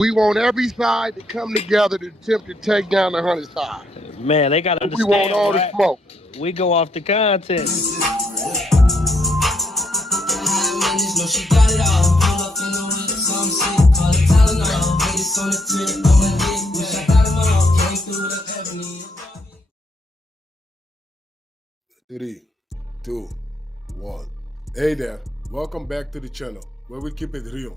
We want every side to come together to attempt to take down the 100 side. Man, they gotta We want understand, all the right? smoke. We go off the content. Three, two, one. Hey there, welcome back to the channel where we keep it real.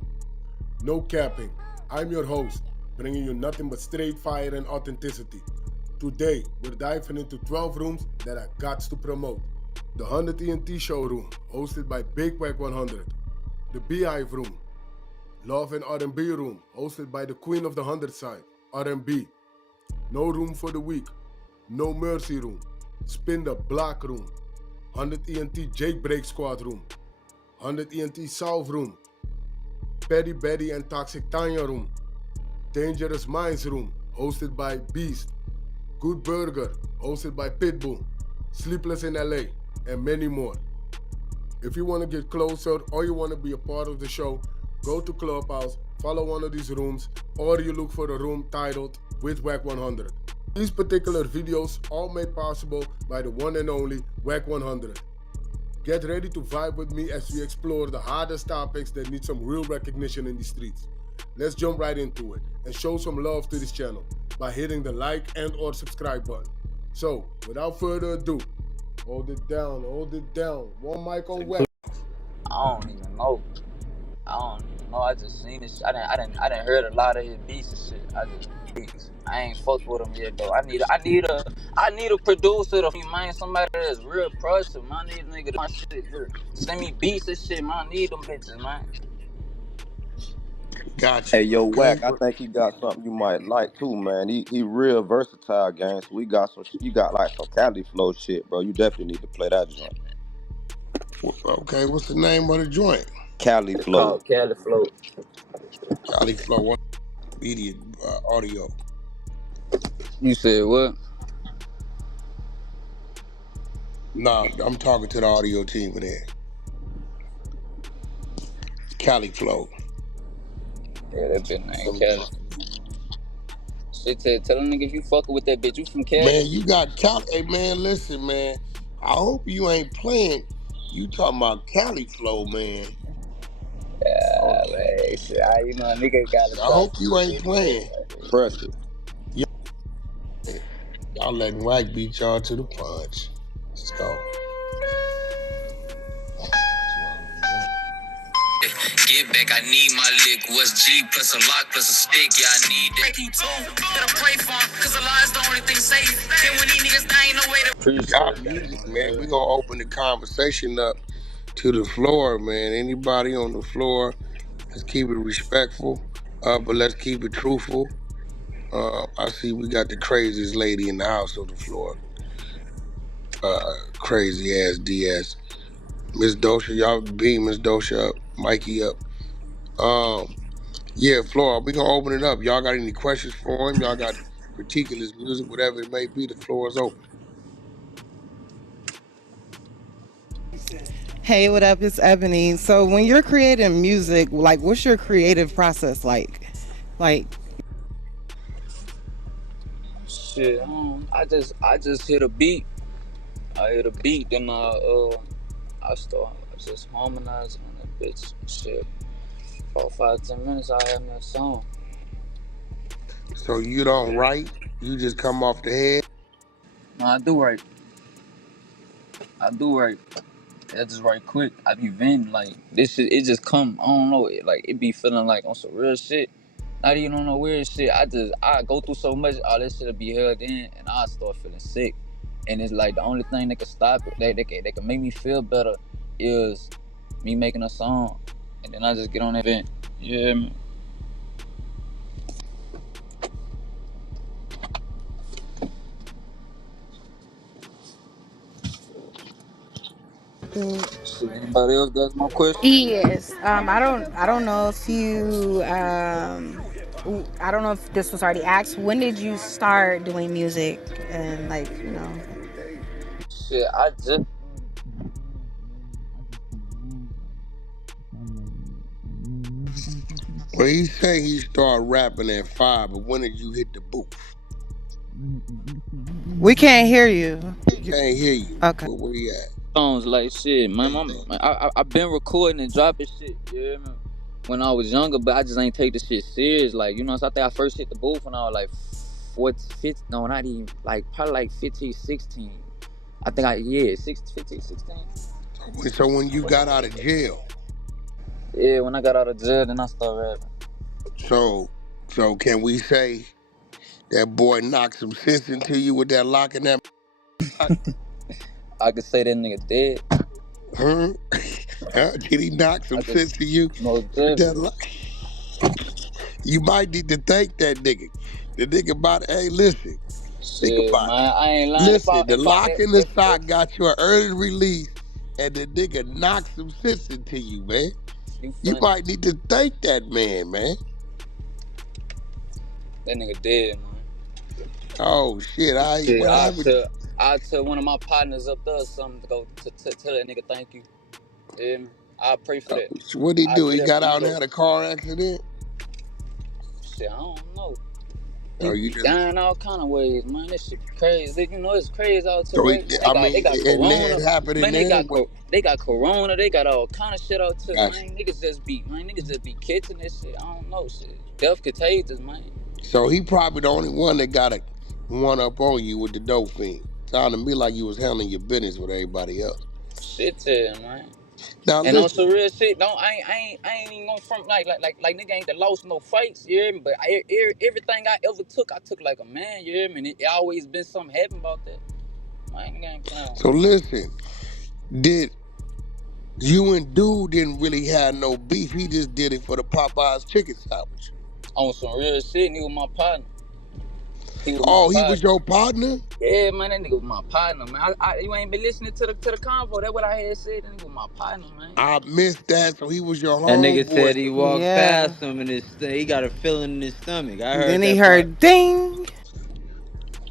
No capping. I'm your host, bringing you nothing but straight fire and authenticity. Today, we're diving into 12 rooms that I got to promote. The 100 ENT showroom, hosted by Big Wack100. The Beehive room. Love and R&B room, hosted by the queen of the 100 side, R&B. No room for the weak. No mercy room. Spin the block room. 100 ENT Jailbreak Squad room. 100 ENT South room. Petty Betty and Toxic Tanya room. Dangerous Minds room, hosted by Beast. Good Burger, hosted by Pitbull. Sleepless in LA, and many more. If you want to get closer or you want to be a part of the show, go to Clubhouse, follow one of these rooms, or you look for a room titled with Wack100. These particular videos all made possible by the one and only Wack100. Get ready to vibe with me as we explore the hardest topics that need some real recognition in the streets. Let's jump right into it and show some love to this channel by hitting the like and or subscribe button. So, without further ado, hold it down. One mic on Wack. I don't even know. I just seen this. I didn't heard a lot of his beats and shit. I ain't fucked with him yet though. I need a producer to man, somebody that's real pressure. Man, I need a nigga to my shit. Send me beats and shit, man. I need them bitches, man. Gotcha. Hey, yo, Okay. Wack, I think he got something you might like too, man. He real versatile, gang. So we got some. You got like some Cali flow shit, bro. You definitely need to play that joint. Okay, what's the name of the joint? Cali It's flow. called Cali Flow. Cali Flow, one media audio. You said what? Nah, I'm talking to the audio team in there. Cali Flow. Yeah, that bitch named Cali. Shit, tell them nigga if you fucking with that bitch, you from Cali? Man, you got Cali. Hey, man, listen, man. I hope you ain't playing. You talking about Cali Flow, man. Yeah, man. Shit, you know a nigga gotta I talk hope you shit ain't playing. anyway. Pressure. Y'all letting Wack beat y'all to the punch. Let's go. Get back, I need my lick. What's G plus a lock plus a stick? Yeah, I need that. Breaking too, gotta pray for him, cause the lie is the only thing safe. And when these niggas die, ain't no way to. Y'all Appreciate music, that. man. We gonna open the conversation up to the floor, man. Anybody on the floor, let's keep it respectful, but let's keep it truthful. I see we got the craziest lady in the house on the floor. Crazy ass DS. Miss Dosha, y'all beam Miss Dosha up, Mikey up. Yeah, Flora, we gonna open it up. Y'all got any questions for him? Y'all got critique of his music, whatever it may be, the floor is open. Hey, what up? It's Ebony. So when you're creating music, like what's your creative process like? Like Shit, I just hit a beat. I hit a beat, then I start just harmonizing on that bitch. Shit, for 5-10 minutes, I have that song. So you don't write, you just come off the head. No, I do right. I do right. I just write quick. I be venting like this shit. It just come. I don't know. It be feeling like on some real shit. Not even on no weird shit. I go through so much. All this shit'll be held in, and I start feeling sick. And it's like the only thing that can stop it, they can make me feel better, is me making a song, and then I just get on that vent. Yeah, man. Shit, anybody else got more questions? Yes. I don't know if you. I don't know if this was already asked. When did you start doing music and like Shit, I just. Well, he say he started rapping at 5, but when did you hit the booth? We can't hear you. Can't hear you. Okay. Where he at? Songs like shit, man. Say something. I been recording and dropping shit. Yeah, man. When I was younger, but I just ain't take the shit serious. Like, you know, so I think I first hit the booth when I was like 14, 15, no, not even, like, probably like 15, 16. I think yeah, 15, 16. So when you got out of jail, Yeah, when I got out of jail, then I started rapping. so so can we say that boy knocked some sense into you with that lock in that pocket? I could say that nigga dead. Huh? Huh? Did he knock I some could sense to you most with that definitely. lock? You might need to thank that nigga. The nigga about, hey, listen, think Shit, about it. man, I ain't lying. Listen, the If I lock in the if sock got you an early release, and the nigga knocked some sense into you, man. you You funny, might need to thank that man, man. that nigga dead, man. Oh shit! Shit, What happened? I tell one of my partners up there or something to go to tell that nigga thank you. Yeah, man. I pray for that. What he I do? get He that got for you out and though. had a car accident, Shit, I don't know. or People you be just dying all kind of ways, man. This shit be crazy. You know it's crazy out so he? today, man. I mean, They got and then corona, it happened in man. there. What? They got corona. They got all kind of shit out there, Gotcha. man. Niggas just be catching this shit. I don't know, shit. Death contagious, man. So he probably the only one that got a one up on you with the dope fiend. Sounded to me like you was handling your business with everybody else. Shit, yeah, man. Now And on listen. some real shit, don't I ain't even gonna front like nigga ain't the lost no fights, you hear me? But everything I ever took, I took like a man, you hear me? And it always been something happen about that. My nigga ain't playing. So listen. Did you and dude didn't really have no beef? He just did it for the Popeyes chicken sandwich. On some real shit, and he was my partner. He was my Oh, he was partner. your partner? Yeah, man, that nigga was my partner, man. You ain't been listening to the convo. That's what I had said. That nigga was my partner, man. I missed that. So he was your That nigga homeboy. said he So, walked Yeah. past him and he got a feeling in his stomach. I And then heard he that part. heard ding.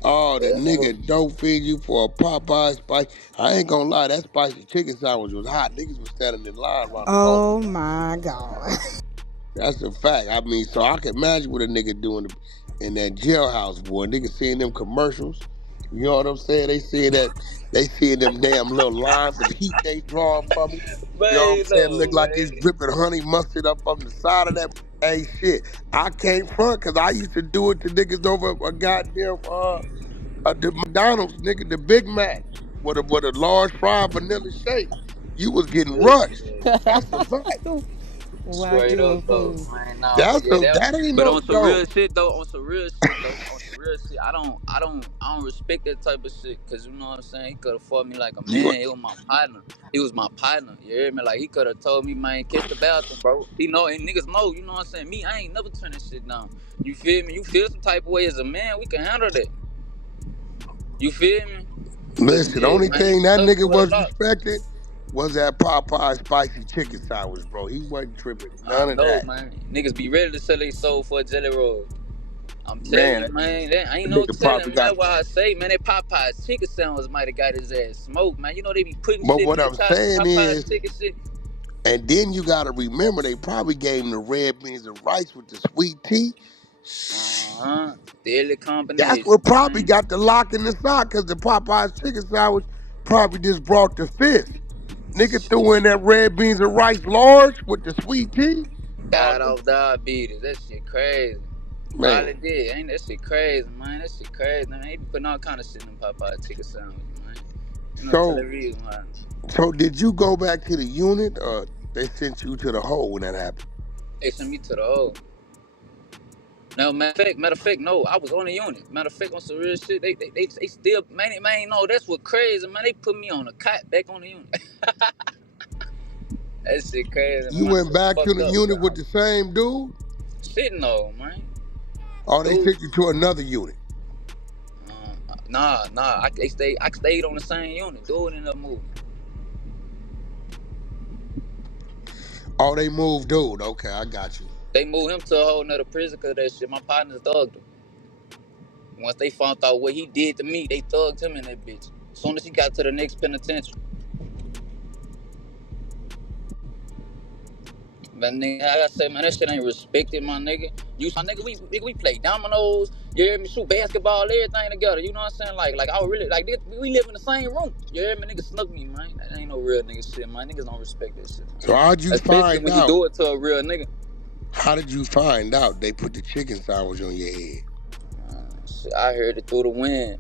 oh, the Yeah, that nigga, nigga don't feed you for a Popeye spice. I ain't gonna lie, that spicy chicken sandwich was hot. Niggas was standing in line around the corner. Oh my god. That's a fact. I mean, so I can imagine what a nigga doing in that jailhouse, boy. Niggas seeing them commercials. You know what I'm saying? They seeing them damn little lines of heat they drawing from me. You know what I'm man, saying? Look no, like it's man. dripping honey mustard up from the side of that. Hey, shit. I can't front because I used to do it to niggas over a goddamn the McDonald's, nigga, the Big Mac with a large fried vanilla shake. You was getting rushed. That's a fact. Straight Wagyu up of though, food. man. Nah, but That's yeah, a that ain't but no on some joke. real shit though, I don't respect that type of shit, cause you know what I'm saying. He could have fought me like a You man. He was my partner. He was my partner. You hear me? Like he could have told me, man, kiss the bathroom, bro. He know, and niggas know. You know what I'm saying? Me, I ain't never turning shit down. You feel me? You feel some type of way as a man, we can handle that. You feel me? But listen, the yeah, only man, he thing that tough nigga with a was lot. respected was that Popeye spicy chicken sandwich, bro. He wasn't tripping I none of know, that. man. Niggas be ready to sell their soul for a jelly roll. I'm telling Man, you, man, that ain't that no nigga probably telling, got. man. Why I say, man, that Popeyes chicken sandwich might have got his ass smoked, man. You know they be putting But shit what in I'm that saying Popeyes is, chicken shit. and then you got to remember, they probably gave him the red beans and rice with the sweet tea. Uh-huh. Deadly That's combination, what probably man. got the lock in the sock, because the Popeyes chicken sandwich probably just brought the fist. Nigga threw in that red beans and rice large with the sweet tea. Oh, Died off diabetes. That shit crazy. man. Probably did. Ain't that shit crazy, man? That shit crazy, man. They be putting all kind of shit in them Popeyes chicken sandwich, man. You know, tell the So, reason why. so did you go back to the unit, or they sent you to the hole when that happened? They sent me to the hole. No, matter of fact, no, I was on the unit. Matter of fact, on some real shit, they still, man, no, that's what crazy, man. They put me on a cot back on the unit. That shit crazy, man. You My went shit back to fucked the up, unit with bro. the same dude, Shit, no, man. or they Dude, sent you to another unit? nah, I stayed on the same unit. Dude ended up moving. Oh, they moved dude. Okay, I got you. They moved him to a whole nother prison because of that shit. My partners thugged him. Once they found out what he did to me, they thugged him in that bitch. As soon as he got to the next penitentiary. Man, nigga, I gotta say, man, that shit ain't respected, my nigga. My nigga, we play dominoes, you hear me, shoot basketball, everything together. You know what I'm saying? Like I really like this. We live in the same room. You hear me, nigga snuck me, man. That ain't no real nigga shit, man. Niggas don't respect that shit, man. So how'd you Especially find when you out? do it to a real nigga. How did you find out they put the chicken sandwich on your head? Shit, I heard it through the wind.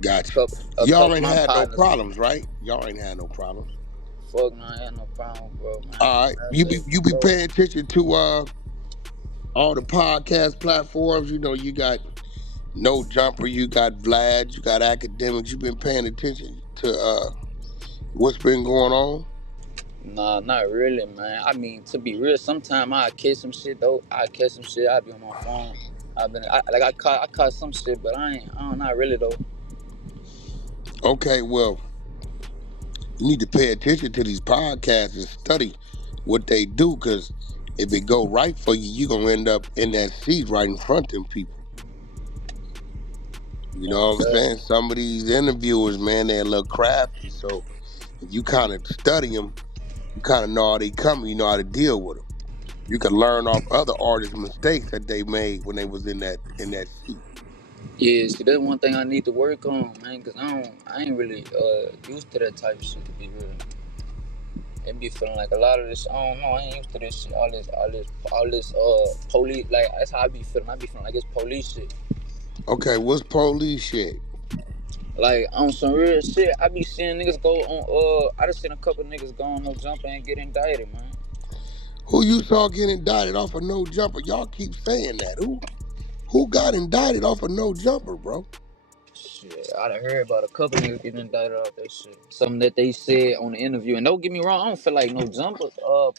Gotcha. A Y'all couple of ain't my had no partners. problems, right? Y'all ain't had no problems. Fuck, no, I had no problem, bro, man. All right. I You be say, paying attention to all the podcast platforms. You know, you got No Jumper, you got Vlad, you got academics. You've been paying attention to what's been going on. nah, not really, man. I mean, to be real, sometime I catch some shit though. I catch some shit. I be on my phone. I caught some shit, but I don't, not really though. Okay, well, you need to pay attention to these podcasts and study what they do, because if it go right for you, you're gonna end up in that seat right in front of them people. You know what I'm Okay. saying? Some of these interviewers, man, they're a little crafty. So if you kind of study them, you kind of know how they come, you know how to deal with them. You can learn off other artists' mistakes that they made when they was in that seat. Yeah, see, that's one thing I need to work on, man, cause I ain't really used to that type of shit to be real. It be feeling like a lot of this. I don't know. I ain't used to this shit. All this police. Like that's how I be feeling. I be feeling like it's police shit. Okay, what's police shit? Like on some real shit, I be seeing niggas go on. I just seen a couple niggas go on no jumper and get indicted, man. Who you saw get indicted off of No Jumper? Y'all keep saying that. Who got indicted off of No Jumper, bro? Shit, I done heard about a couple niggas getting indicted off that shit. Something that they said on the interview. And don't get me wrong, I don't feel like no jumper,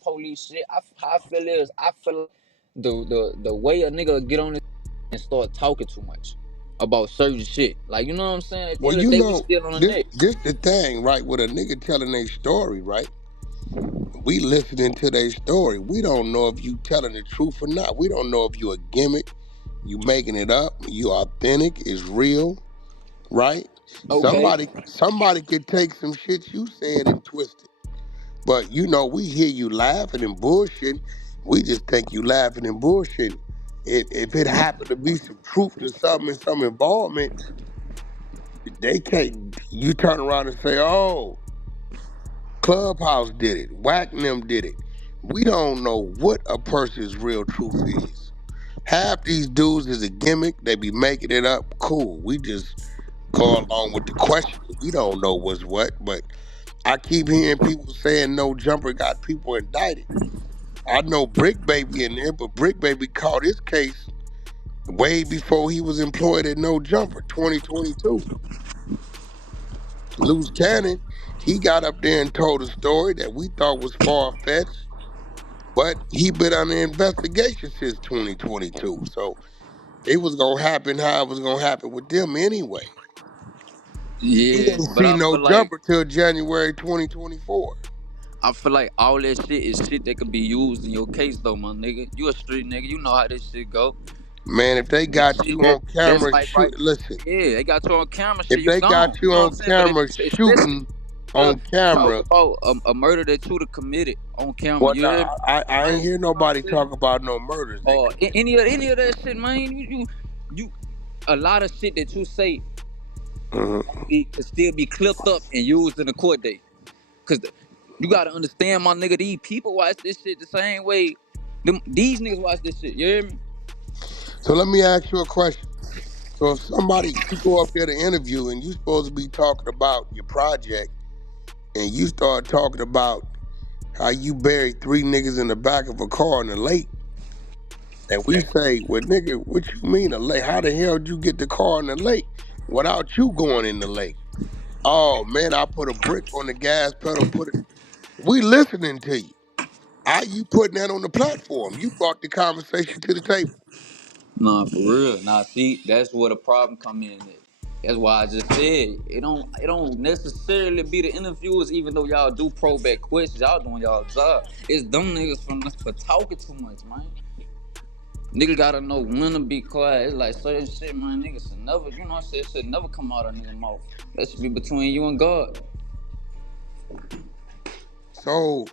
police shit. How I feel is, I feel like the way a nigga get on it and start talking too much about certain shit. Like, you know what I'm saying? At the Well, end of you the day, we know, still on the this neck. this the thing, right? With a nigga telling their story, right? We listening to their story. We don't know if you telling the truth or not. We don't know if you a gimmick, you making it up, you authentic, is real, right? Okay. Somebody could take some shit you said and twist it. But you know, we hear you laughing and bullshitting. We just think you laughing and bullshitting. If it happened to be some truth to something and some involvement, they can't. You turn around and say, "Oh, Clubhouse did it. Wack100 did it." We don't know what a person's real truth is. Half these dudes is a gimmick. They be making it up. Cool. We just go along with the question. We don't know what's what, but I keep hearing people saying No Jumper got people indicted. I know Brick Baby in there, but Brick Baby caught his case way before he was employed at No Jumper, 2022. Loose Cannon, he got up there and told a story that we thought was far-fetched, but he been under investigation since 2022. So it was gonna happen how it was gonna happen with them anyway. He Yeah, didn't but see No Jumper till January 2024. I feel like all that shit is shit that could be used in your case though, my nigga. You a street nigga, you know how this shit go. Man, if they That got shit you that on that's camera, like right. shoot. Listen, Yeah, they got you on camera, shit, if you they gone. got You you know what I'm on saying? But camera especially shooting uh, on talk camera, about a murder that you have committed on camera. well, You hear me? nah, I I ain't don't, hear you know what I'm nobody saying? talk about no murders they Or committed. any of that shit, man. You a lot of shit that you say Mhm. could still be clipped up and used in a court date. Cause you gotta understand, my nigga, these people watch this shit the same way these niggas watch this shit. You hear me? So let me ask you a question. So if somebody, you go up there to interview and you supposed to be talking about your project, and you start talking about how you buried three niggas in the back of a car in the lake, and we say, well, nigga, what you mean a lake? How the hell did you get the car in the lake without you going in the lake? Oh man, I put a brick on the gas pedal, put it. We listening to you. How you putting that on the platform? You brought the conversation to the table. Nah, for real. Nah, see, that's where the problem come in. At. That's why I just said it don't necessarily be the interviewers, even though y'all do probate questions, y'all doing y'all job. It's them niggas for talking too much, man. Nigga gotta know when to be quiet. It's like certain shit, man. Niggas should never, you know what I'm saying? Should never come out of nigga mouth. That should be between you and God. So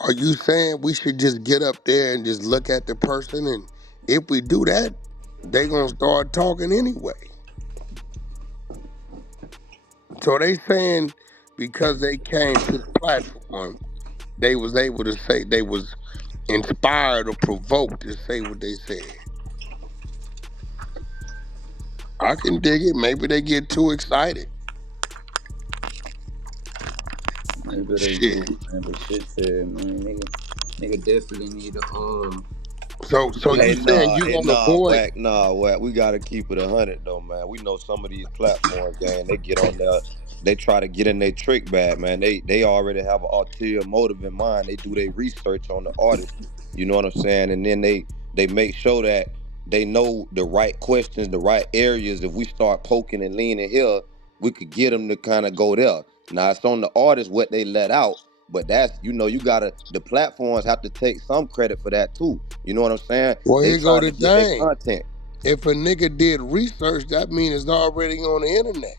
Are you saying we should just get up there and just look at the person, and if we do that, they gonna start talking anyway? So they saying because they came to the platform, they was able to say they was inspired or provoked to say what they said. I can dig it. Maybe they get too excited. Maybe they Shit. do, man. But shit said, man, nigga definitely need a So you Hey, saying you gonna avoid? Whack. We gotta keep it 100 though, man. We know some of these platforms, gang. They get on there, they try to get in their trick bag, man. They already have an ulterior motive in mind. They do their research on the artist. You know what I'm saying? And then they make sure that they know the right questions, the right areas. If we start poking and leaning here, we could get them to kind of go there. Now it's on the artist what they let out, but that's you gotta the platforms have to take some credit for that too. You know what I'm saying? Well, They here go trying the to get their thing. content. If a nigga did research, that means it's already on the internet.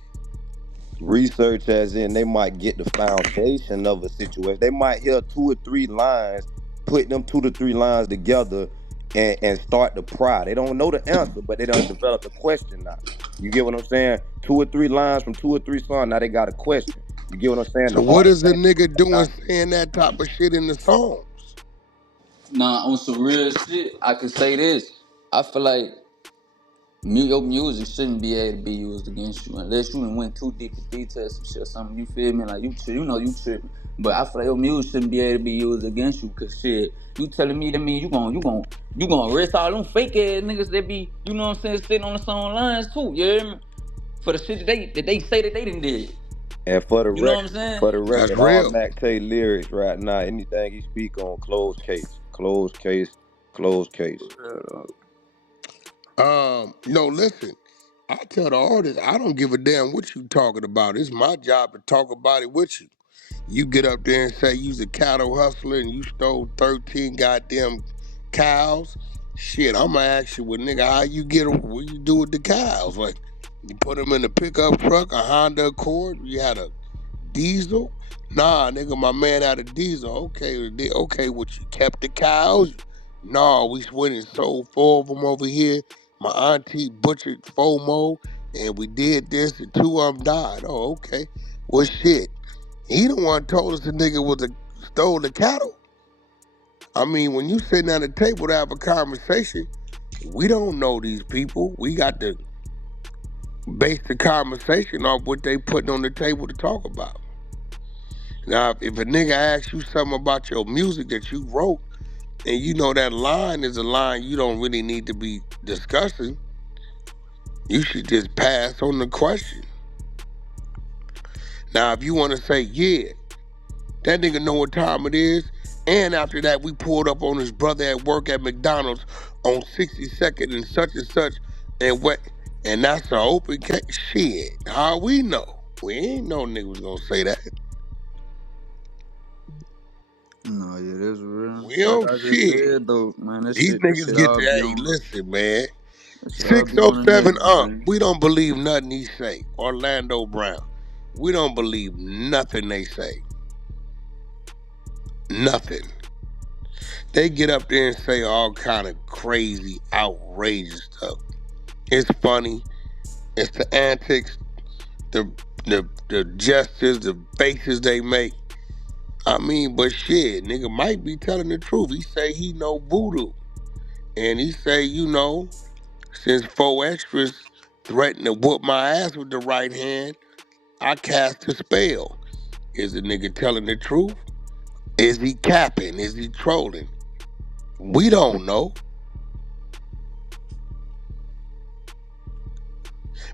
Research as in they might get the foundation of a situation. They might hear two or three lines, put them 2 to 3 lines together and start to pry. They don't know the answer, but they done developed a question now. You get what I'm saying? 2 or 3 lines from 2 or 3 songs, now they got a question. You get what I'm saying? So The what artist is a ain't nigga doing not saying that type of shit in the songs? Nah, on some real shit, I could say this. I feel like your music shouldn't be able to be used against you unless you done went too deep in details some shit or something. You feel me? Like you tripping. But I feel like your music shouldn't be able to be used against you, cause shit, you telling me that mean you gonna arrest all them fake ass niggas that be, you know what I'm saying, sitting on the song lines too. You hear me? For the shit that they say that they done did. and You know what I'm saying? for the That's record, all real. Mac Tay lyrics right now, anything he speak on, closed case, closed case, closed case. No, listen. I tell the artist, I don't give a damn what you talking about. It's my job to talk about it with you. You get up there and say you's a cattle hustler and you stole 13 goddamn cows. Shit, I'ma ask you, well, nigga, how you get 'em? What you do with the cows? Like, you put them in a pickup truck, a Honda Accord. You had a diesel? Nah, nigga, my man had a diesel. Okay, okay, what you kept the cows? Nah, we went and sold 4 of them over here. My auntie butchered FOMO, and we did this, and 2 of them died. Oh, okay. Well, shit. He the one told us the nigga stole the cattle. I mean, when you sitting at the table to have a conversation, we don't know these people. We got to base the conversation off what they putting on the table to talk about. Now, if a nigga asks you something about your music that you wrote, and you know that line is a line you don't really need to be discussing, you should just pass on the question. Now, if you want to say, yeah, that nigga know what time it is, and after that, we pulled up on his brother at work at McDonald's on 62nd and such, and what, and that's an open case. Shit, how we know? We ain't know nigga was gonna say that. No, yeah, that's real. We Like don't I just shit. said though, man, These that niggas shit get all to, be hey, on listen, man. that shit all be on the 607 niggas, man. we don't believe nothing he say. Orlando Brown. We don't believe nothing they say. Nothing. They get up there and say all kind of crazy, outrageous stuff. It's funny. It's the antics, the the gestures, the faces they make. I mean, but shit, nigga might be telling the truth. He say he know voodoo. And he say, since 4 extras threatened to whoop my ass with the right hand, I cast a spell. Is the nigga telling the truth? Is he capping? Is he trolling? We don't know.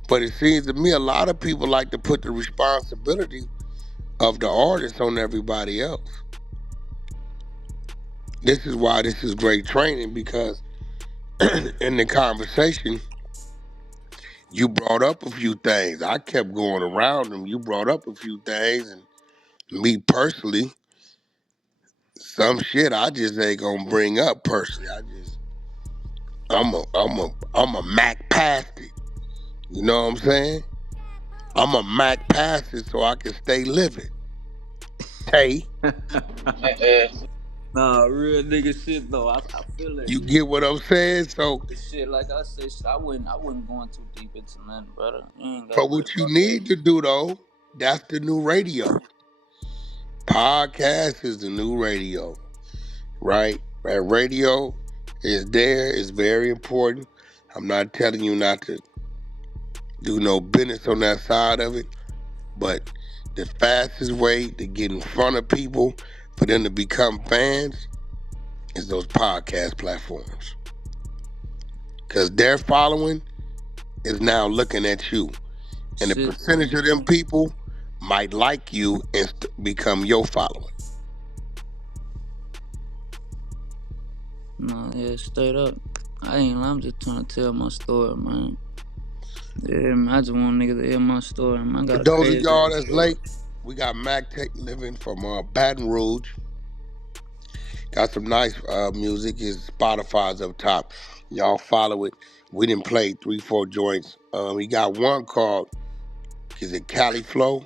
But it seems to me a lot of people like to put the responsibility of the artist on everybody else. This is why this is great training, because in the conversation, you brought up a few things. I kept going around them. You brought up a few things, and me personally, some shit I just ain't gonna bring up personally. I'm a Mac past it. You know what I'm saying? I'm a Mac past it so I can stay living. Tay. Nah, real nigga shit though. I feel that You shit. get what I'm saying? So, But shit, like I said, shit, I wouldn't going too deep into nothing, brother. You ain't gotta but worry what you about that. need to do though, that's the new radio. Podcast is the new radio, right? That radio is there. It's very important. I'm not telling you not to do no business on that side of it, but the fastest way to get in front of people for them to become fans is those podcast platforms. Because their following is now looking at you. And the Shit, percentage of them people might like you and become your following. nah, yeah, straight up. I ain't lying, I'm just trying to tell my story, man. Yeah, man, I just want niggas to hear my story, man. I For got a those of crazy y'all ass that's story. late, we got Mac Tech living from Baton Rouge. Got some nice music. His Spotify's up top. Y'all follow it. We didn't play 3, 4 joints. He got one called, is it Cali Flow?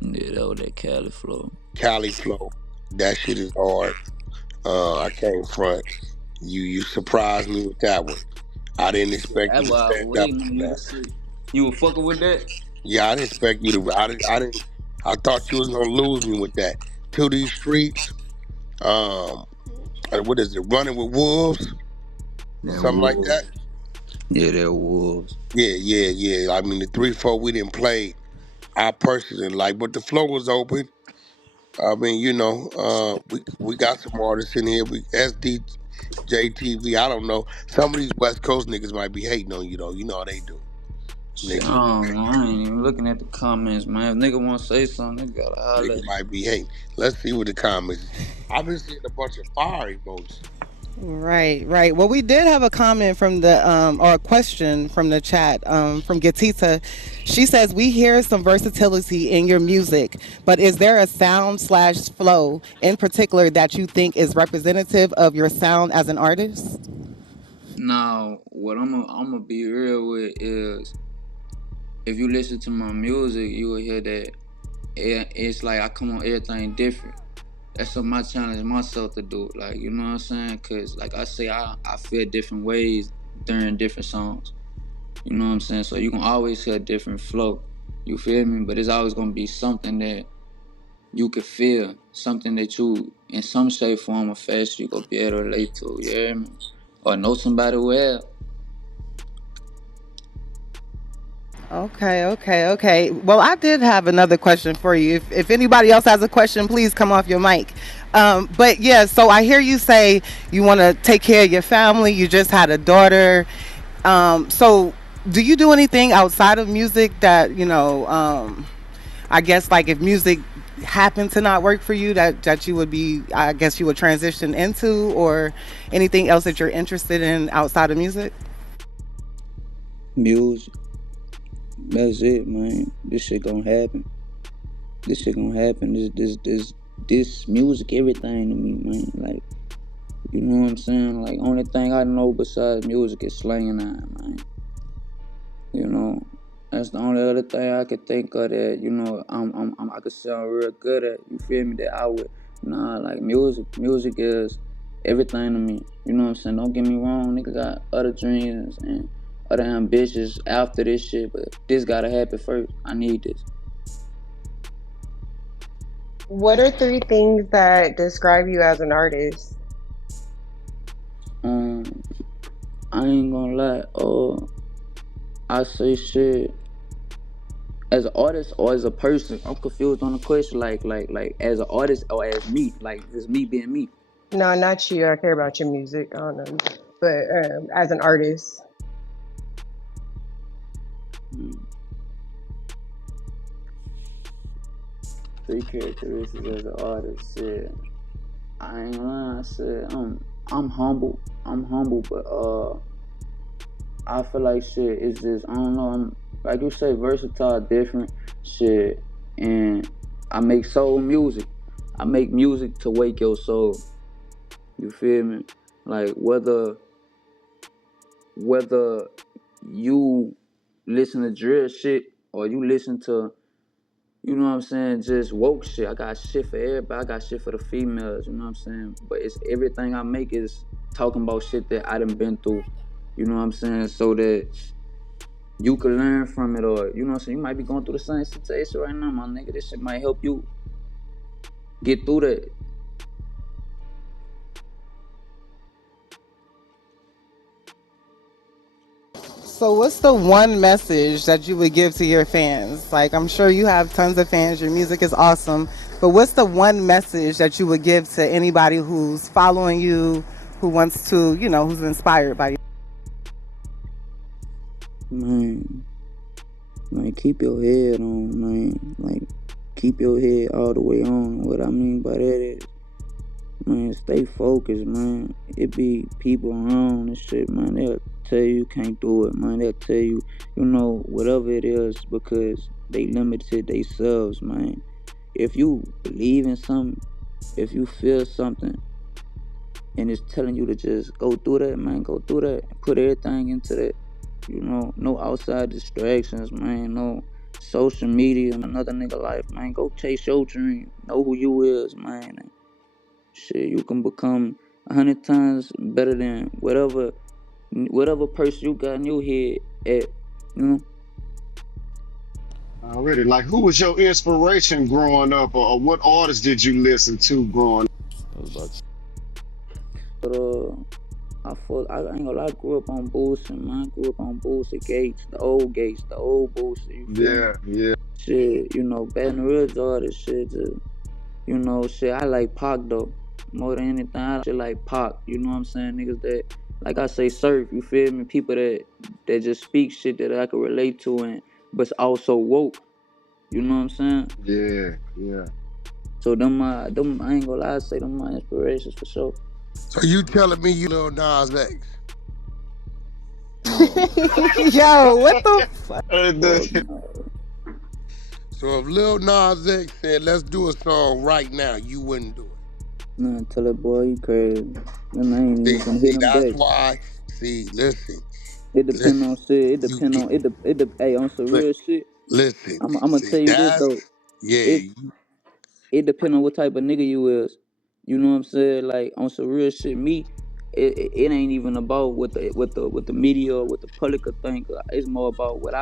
Yeah, that was that Cali flow. Cali Flow. That shit is hard. I came front. You surprised me with that one. I didn't Shit, expect you that's to why I was stand up waiting on on you to that. see. You were fucking with that? Yeah, I didn't expect you to. I didn't. I thought you was gonna lose me with that. To these streets. What is it? Running with Wolves or That something like was. that. Yeah, that was. Yeah. I mean, the 3, 4 we didn't play. I personally like, but the flow was open. I mean, we got some artists in here. We SDJTV. I don't know. Some of these West Coast niggas might be hating on you though. You know how they do. Shit, I Niggas, don't know. I ain't even looking at the comments, man. If nigga wanna say something, they gotta holler niggas at me. might be hating. Let's see what the comments. I've been seeing a bunch of fire emojis. Right, right. Well, we did have a comment from the or a question from the chat from Gatita. She says we hear some versatility in your music, but is there a sound slash flow in particular that you think is representative of your sound as an artist? Now, what I'm gonna be real with is, if you listen to my music, you will hear that it's like I come on everything different. That's what my challenge myself to do. Like, you know what I'm saying? Cause like I say, I feel different ways during different songs. You know what I'm saying? So you can always hear a different flow. You feel me? But it's always gonna be something that you can feel, something that you, in some shape, form, or fashion, you gonna be able to relate to. You hear me? Or know somebody well. Okay. Well, I did have another question for you. If anybody else has a question, please come off your mic. But yeah, so I hear you say you want to take care of your family. You just had a daughter. So do you do anything outside of music that, I guess like if music happened to not work for you, that you would be, I guess you would transition into, or anything else that you're interested in outside of music? Music. That's it, man. This shit gonna happen. This shit gonna happen. This music, everything to me, man. Like, you know what I'm saying? Like, only thing I know besides music is slanging on, man. You know, that's the only other thing I could think of that, I could sound real good at. You feel me? That I would, nah, like music is everything to me. You know what I'm saying? Don't get me wrong, nigga got other dreams and other ambitions after this shit, but this gotta happen first. I need this. What are three things that describe you as an artist? Um, I ain't gonna lie. I say shit as an artist or as a person. I'm confused on the question. Like as an artist or as me. Like just me being me. No, not you. I care about your music. I don't know. But as an artist, Mm. Three characteristics as an artist. Shit. I ain't lying. Shit. I'm humble. I'm humble, but I feel like shit. It's just I don't know. I'm like you say, versatile, different shit, and I make soul music. I make music to wake your soul. You feel me? Like whether you listen to drill shit or you listen to you know what I'm saying, just woke shit. I got shit for everybody. I got shit for the females, you know what I'm saying? But it's everything I make is talking about shit that I done been through, you know what I'm saying? So that you can learn from it, or you know what I'm saying, you might be going through the same situation right now, my nigga. This shit might help you get through that. So, what's the one message that you would give to your fans? Like, I'm sure you have tons of fans. Your music is awesome. But what's the one message that you would give to anybody who's following you, who wants to, who's inspired by you? Man, man, keep your head on, man. Like, keep your head all the way on. What I mean by that is, man, stay focused, man. It be people around and shit, man. They'll tell you can't do it, man. They'll tell you, whatever it is, because they limited themselves, man. If you believe in something, if you feel something, and it's telling you to just go through that, man, go through that. Put everything into that. No outside distractions, man. No social media, another nigga life, man. Go chase your dream. Know who you is, man. And shit, you can become 100 times better than whatever person you got in your head at, you know. Already, like, who was your inspiration growing up, or what artists did you listen to growing I was about to, but I ain't gonna lie, I grew up on Boosie, man. I grew up on Boosie Gates, the old Boosie, you up? feel me? Yeah, yeah, Shit, Baton Rouge artists, shit, shit, I like Pac though. More than anything, I shit like Pac, you know what I'm saying? Niggas that, like I say, surf, you feel me? People that just speak shit that I can relate to, and but also woke, you know what I'm saying? yeah, yeah. So them I ain't gonna lie, I say them my inspirations for sure. So you telling me you Lil Nas X? No, Yo, what the fuck? fuck no. So if Lil Nas X said, let's do a song right now, you wouldn't do it. Nah, tell that boy you crazy. Then I ain't even finna hit See, him that's back. why. See, listen, It depend listen. on shit. It You, depend you on hey, on some li- real shit. listen. I'm gonna See, tell you this that's though. yeah. It it depend on what type of nigga you is. You know what I'm saying? Like on some real shit. Me, it ain't even about what the media or what the public could think. It's more about what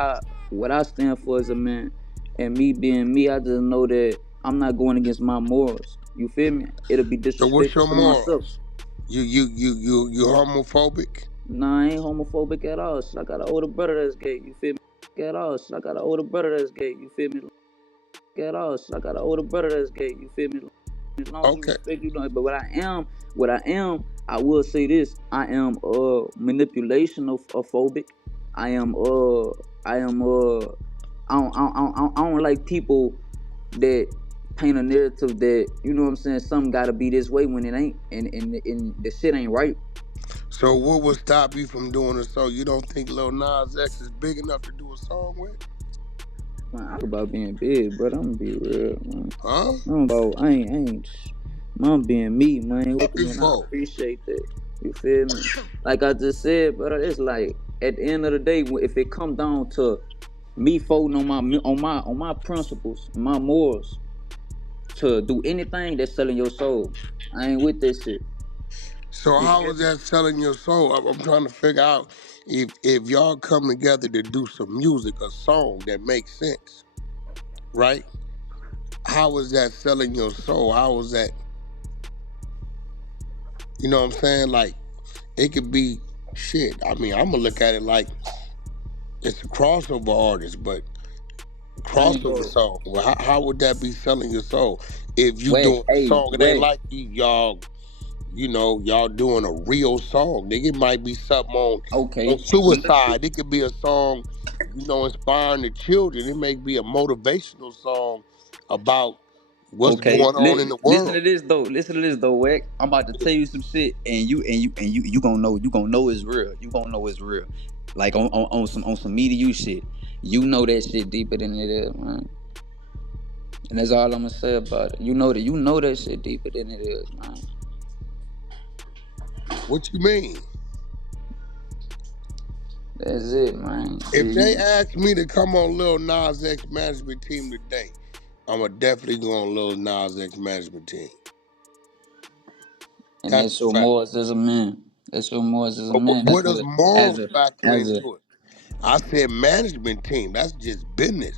I stand for as a man, and me being me. I just know that I'm not going against my morals. You feel me? It'll be So what's disrespectful your to myself. morals? You homophobic? Nah, I ain't homophobic at all. Shit, I got an older brother that's gay. You feel me? At all. Shit, I got an older brother that's gay. You feel me? At all. Shit, I got an older brother that's gay. You feel me? As long as you Okay. respect, but I will say this: I am manipulation of phobic. I am I am I don't like people that paint a narrative that what I'm saying. Something gotta be this way when it ain't, and the shit ain't right. So what would stop you from doing a song? You don't think Lil Nas X is big enough to do a song with? Man, I talk about being big, but I'm gonna be real, man. Huh? I ain't. I'm being me, man. Look at me, and I Before. appreciate that. You feel me? Like I just said, brother. It's like at the end of the day, if it come down to me folding on my principles, my morals, to do anything that's selling your soul, I ain't with this shit. So You how feel is me? that selling your soul? I'm trying to figure out if y'all come together to do some music, a song that makes sense, right? How is that selling your soul? How is that, you know what I'm saying? Like, it could be shit. I mean, I'm gonna look at it like it's a crossover artist, but I ain't crossover go. song. Well, how would that be selling your soul? If you Whack, doing a hey, song, it ain't whack. like y'all, y'all doing a real song. Nigga, it might be something on Okay, suicide. It could be a song, inspiring the children. It may be a motivational song about what's okay. going on in the Listen world. to this though. Listen to this though, Wack. I'm about to tell you some shit, and you gonna know. You gonna know it's real. You gonna know it's real. Like on some media you shit. You know that shit deeper than it is, man. And that's all I'm gonna say about it. You know that shit deeper than it is, man. What you mean? That's it, man. If Shit, they you. asked me to come on Lil Nas X management team today, I'm going to definitely go on Lil Nas X management team. And That's that's a your fact. morals as a man. That's your morals as a But man. where That's does what as morals a factor as a into it? I said management team. That's just business.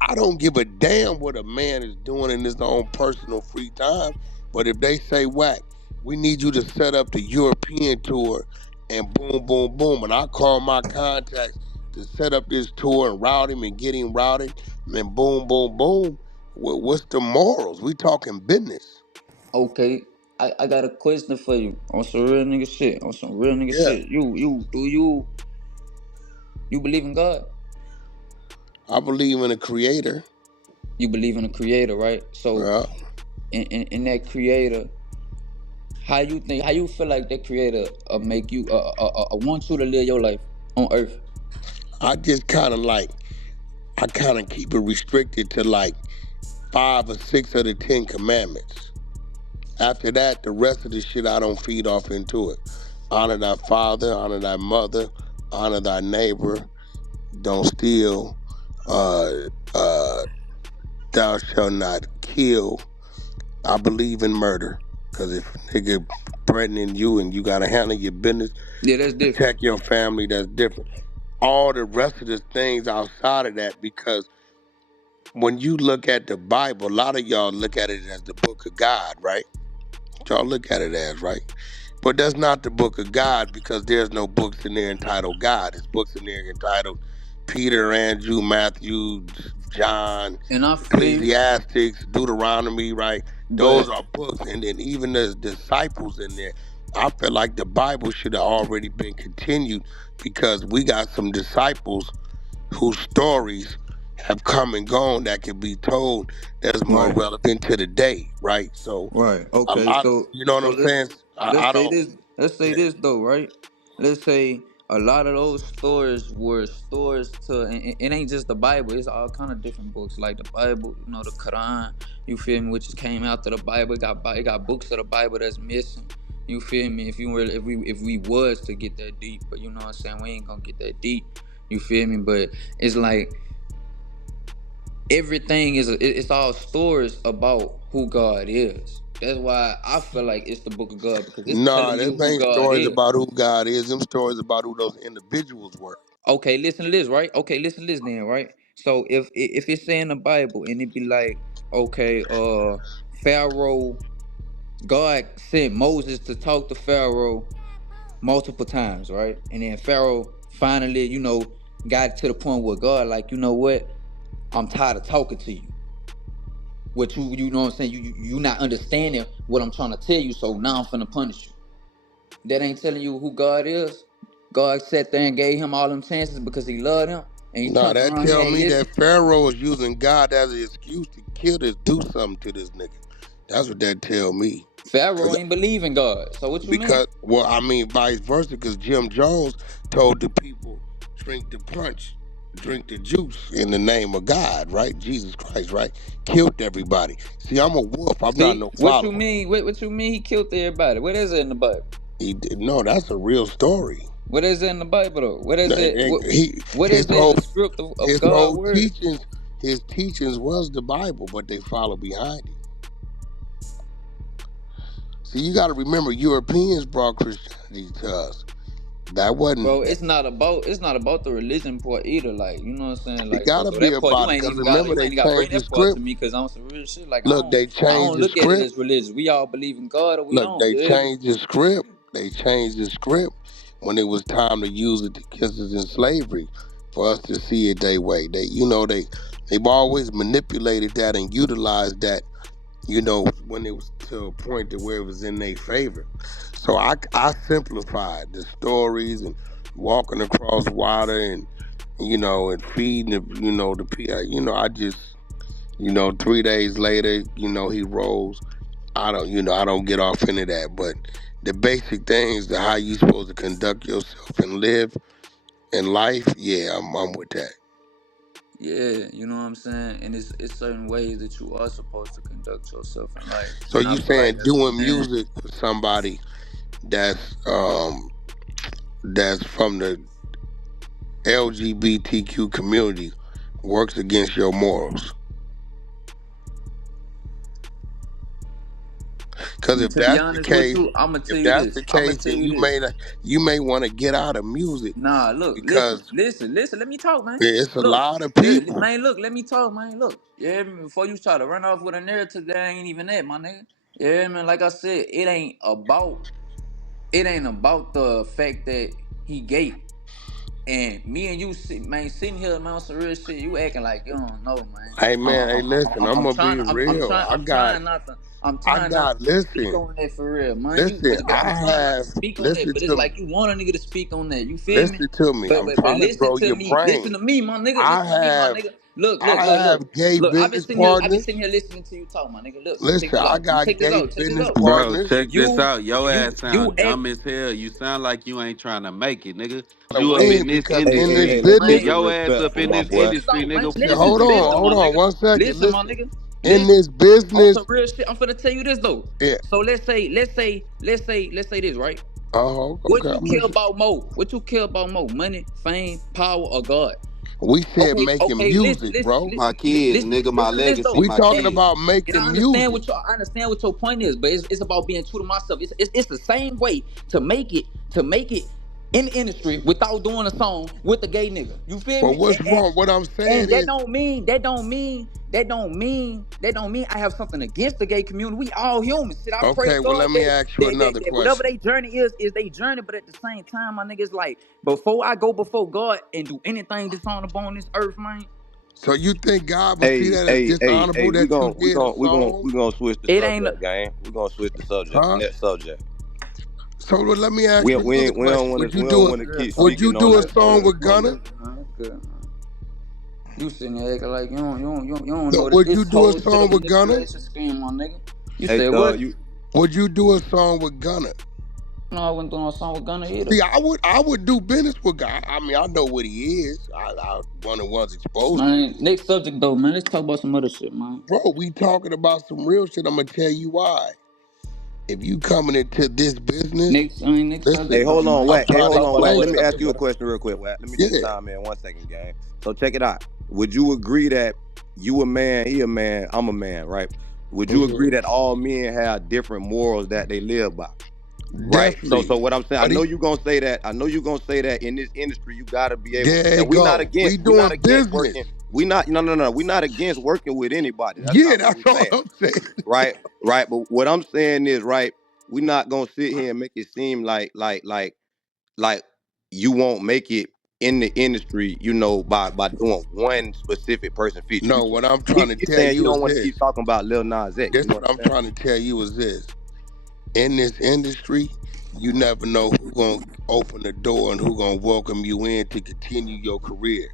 I don't give a damn what a man is doing in his own personal free time. But if they say, Wack, we need you to set up the European tour and boom, boom, boom. And I call my contacts to set up this tour and route him and get him routed. And boom, boom, boom. What's the morals? We talking business. okay. I got a question for you on some real nigga shit. On some real nigga Yeah. shit. You believe in God? I believe in a creator. You believe in a creator, right? So Uh, in that creator, how you feel like that creator make you want you to live your life on earth? I just kind of like, I kind of keep it restricted to like 5 or 6 of the 10 commandments. After that, the rest of the shit I don't feed off into it. Honor thy father, honor thy mother, honor thy neighbor, don't steal, uh, uh, thou shalt not kill. I believe in murder. Cause if a nigga threatening you and you gotta handle your business, Yeah, that's different. protect your family, that's different. All the rest of the things outside of that, because when you look at the Bible, a lot of y'all look at it as the book of God, right? Y'all look at it as, right? But that's not the book of God, because there's no books in there entitled God. There's books in there entitled Peter, Andrew, Matthew, John, And I feel you, Ecclesiastics, Deuteronomy, right? Those but are books. And then even the disciples in there, I feel like the Bible should have already been continued, because we got some disciples whose stories have come and gone that can be told that's more right. relevant to the day, right? So Right. a Okay. lot, So you know what so I'm saying? I let's say don't. this. Let's say Yeah. this though, right? Let's say a lot of those stores were stores to. And it ain't just the Bible. It's all kind of different books, like the Bible. You know, the Quran. You feel me? Which came after the Bible. It got books of the Bible that's missing. You feel me? If we was to get that deep, but you know what I'm saying, we ain't gonna get that deep. You feel me? But it's like everything it's all stories about who God is. That's why I feel like it's the book of God because it's Nah, telling this you who ain't God stories is. about who God is. Them stories about who those individuals were. Okay, listen to this, right? Okay, listen to this then, right? So if it's saying the Bible and it be like, okay, Pharaoh, God sent Moses to talk to Pharaoh multiple times, right? And then Pharaoh finally, got to the point where God, like, you know what? I'm tired of talking to you. What you know what I'm saying? You not understanding what I'm trying to tell you, so now I'm finna punish you. That ain't telling you who God is. God sat there and gave him all them chances because he loved him, and he Nah, turned that around, he tell ain't me listen. that Pharaoh is using God as an excuse to kill this, do something to this nigga. That's what that tell me. Pharaoh Cause, ain't believe in God. So what you mean? because, well, I mean, vice versa. Because Jim Jones told the people, drink the punch, drink the juice in the name of God, right? Jesus Christ, right? Killed everybody. See, I'm a wolf. I'm not See, no what you follower. mean? What you mean he killed everybody? What is it in the Bible? He did, no, that's a real story. What is it in the Bible though? What is it? And What his is it? whole A script of his God whole word? teachings was the Bible, but they follow behind it. See, you got to remember, Europeans brought Christianity to us. That Bro, wasn't. it's not about the religion part either. Like, you know what I'm saying? It Like, got to so be that part about it, because remember you they ain't gotta bring changed the that part to script. me because on some real shit. Like, Look, they I changed don't the look at it script. as religion. We all believe in God or we Look, don't. they You hear me? changed the script. They changed the script when it was time to use it against us in slavery, for us to see it their way. They've always manipulated that and utilized that, when it was to a point to where it was in their favor. So I simplified the stories and walking across water and, and feeding the people. I just, 3 days later, he rose. I don't get off into that, but the basic things, the how you supposed to conduct yourself and live in life, yeah, I'm with that. Yeah, you know what I'm saying? And it's certain ways that you are supposed to conduct yourself in life. So And I you feel like saying as a doing man, music for somebody that's that's from the LGBTQ community works against your morals. Because And to be honest with you, I'ma tell if you that's this. the I'ma case, tell then you this. you may want to get out of music Nah, look, listen, because listen, listen. Let me talk, man. it's a Look, lot of people. man, look, let me talk, man. Look, yeah, man, before you try to run off with a narrative that ain't even that, my nigga. Yeah, man. Like I said, it ain't about the fact that he gay. And me and you, man, sitting here, man, on some real shit. You acting like you don't know, man. Hey man, hey listen, I'm I'm gonna trying. be real. I'm trying not to. I'm I trying not got, to speak listen, on that for real, man. listen. I'm I trying not have, to speak on that, listen but it's to me, like you want a nigga to speak on that. You feel me? listen to me. I'm But trying to listen grow to your me. brain. Listen to me, my nigga. I Listen to me, my have, nigga. Look, look, I look, look, have gay look. business I've been partners. sitting here listening to you talk, my nigga. Look, check Listen, this I out. got Check this gay out. Check this business out. Bro, partners. check this You, out. Your you, ass you sound act. dumb as hell. You sound like you ain't trying to make it, nigga. To You up win in this because in this industry. Let's keep business, it Your ass up respectful, in my this Check boy. this industry, out, man. nigga. Fuck hold you, on, nigga. Listen, my hold on, nigga. one second. Listen, my Listen, nigga. in Listen. this On some business, real shit, I'm finna tell you this though. yeah. So let's say this, right? Okay, What you I'm care listening. about more? What you care about more? Money, fame, power, or God? We said Okay, making okay, listen, music, listen, bro. My listen, kids, listen, nigga, my listen to this legacy, though. We my talking And, kids. about and making music. I understand what your point is, but it's about being true to myself. It's the same way to make it in the industry without doing a song with a gay nigga. You feel But me? what's wrong? What I'm saying And that is, don't mean I have something against the gay community. We all humans. Shit, I pray to okay, well, God let me that ask you that, that, another that whatever question. they journey is they journey. But at the same time, my niggas like before I go before God and do anything dishonorable on this earth, man, So you think God would see Hey, that as hey, hey, dishonorable hey, we that you gon' we did a gon' we gon' song? we gonna switch the it ain't. subject, gang. We gonna switch the subject. Huh? Next subject. So well, let me ask you another We don't question. want to Would you we do don't a want to keep would you speaking on do the a That's song good, with subject. man. Gunna? That's good, man. You sitting there acting like you don't No, know that would you this do a whole shit a song with Gunna? manipulation scheme, my nigga. You Hey, said what? you Would you do a song with Gunna? No, I wasn't doing a song with Gunna either. See, I would do business with Guy. I mean, I know what he is. I one of the ones exposed to Man, him. next subject though, man. Let's talk about some other shit, man. Bro, we talking about some real shit. I'm gonna tell you why. If you coming into this business, Next listen, Hey, subject though, hold on, man. I'm Wack. Hey, trying to hold Talk on, about some Wack. explain Let other me something ask to shit, you a you. brother. question real quick, Wack. Let me just Yeah, chime in 1 second, gang. So check it out. Would you agree that you a man, he a man, I'm a man, right? Would you agree hmm that all men have different morals that they live by? Right. So definitely. what I'm saying, I But know he, you gonna say that. I know you gonna say that in this industry, you gotta be able. there you And go. We we not doing against business. working. We not no. We not against working with anybody. That's Yeah, not what that's we all saying. I'm saying. Right. Right. But what I'm saying is, right, we not gonna sit here and make it seem like you won't make it in the industry, by doing one specific person fit you. No, what I'm trying to You tell saying you you is don't want to keep this. talking about Lil Nas X. This You know what what I'm I'm saying? trying to tell you is this. In this industry, you never know who gonna open the door and who gonna welcome you in to continue your career.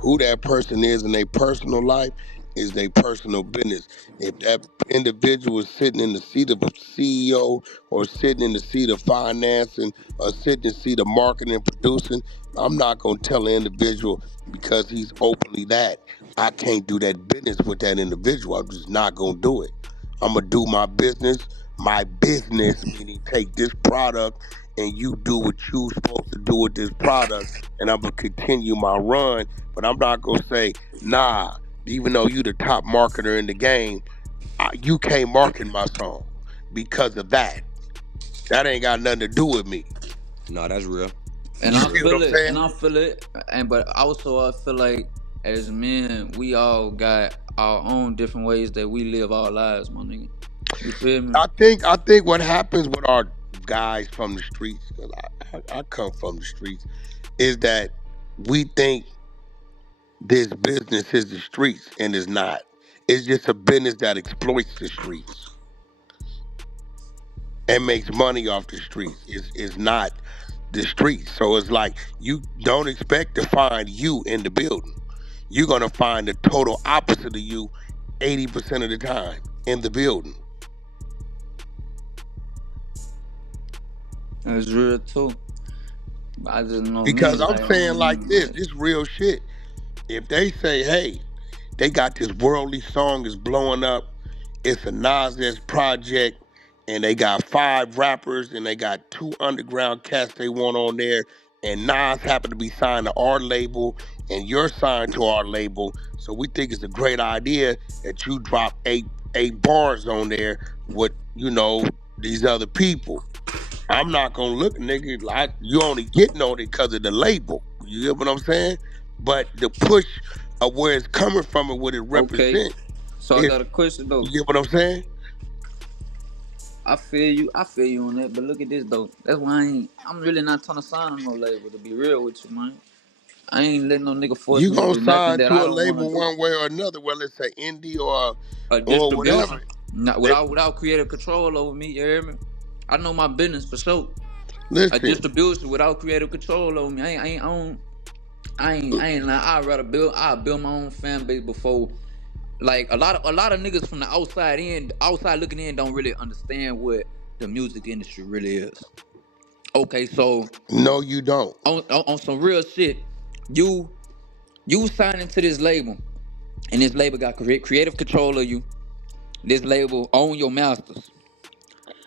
Who that person is in their personal life is their personal business. If that individual is sitting in the seat of a CEO or sitting in the seat of financing or sitting in the seat of marketing and producing, I'm not gonna tell an individual because he's openly that. I can't do that business with that individual. I'm just not gonna do it. I'm gonna do my business, meaning take this product and you do what you supposed to do with this product, and I'm gonna continue my run. But I'm not gonna say, nah, even though you the top marketer in the game, you can't market my song because of that. That ain't got nothing to do with me. No, that's real. And You I see what feel I'm it, saying? and I feel it, and but also I feel like as men, we all got our own different ways that we live our lives, my nigga. You feel me? I think what happens with our guys from the streets, 'cause I come from the streets, is that we think this business is the streets and it's not. It's just a business that exploits the streets and makes money off the streets. It's not the streets. So it's like you don't expect to find you in the building. You're gonna find the total opposite of you 80% of the time in the building. It's real too. I just know me, Because I'm like I saying don't like even this, like. this real shit. If they say, hey, they got this worldly song is blowing up, it's a Nas X project, and they got 5 rappers and they got 2 underground cats they want on there, and Nas happened to be signed to our label, and you're signed to our label. So we think it's a great idea that you drop eight bars on there with, these other people. I'm not gonna look, nigga, like you only getting on it because of the label. You get what I'm saying? But the push of where it's coming from and what it Okay. represents So I is, got a question you though. get what I'm saying? I feel you. I feel you on that. But look at this though. That's why I'm really not trying to sign on no label. To be real with you, man. I ain't letting no nigga force You me to gonna do nothing sign that I to a don't want to label do. one way or another, whether it's an indie A or distribution, whatever. not They, without creative control over me. You hear me? I know my business for sure. A listen, distribution without creative control over me. I ain't like I build my own fan base before. Like a lot of niggas from the outside looking in don't really understand what the music industry really is. Okay, so no, you don't. on some real shit, you you sign into this label, and this label got creative control of you. This label own your masters.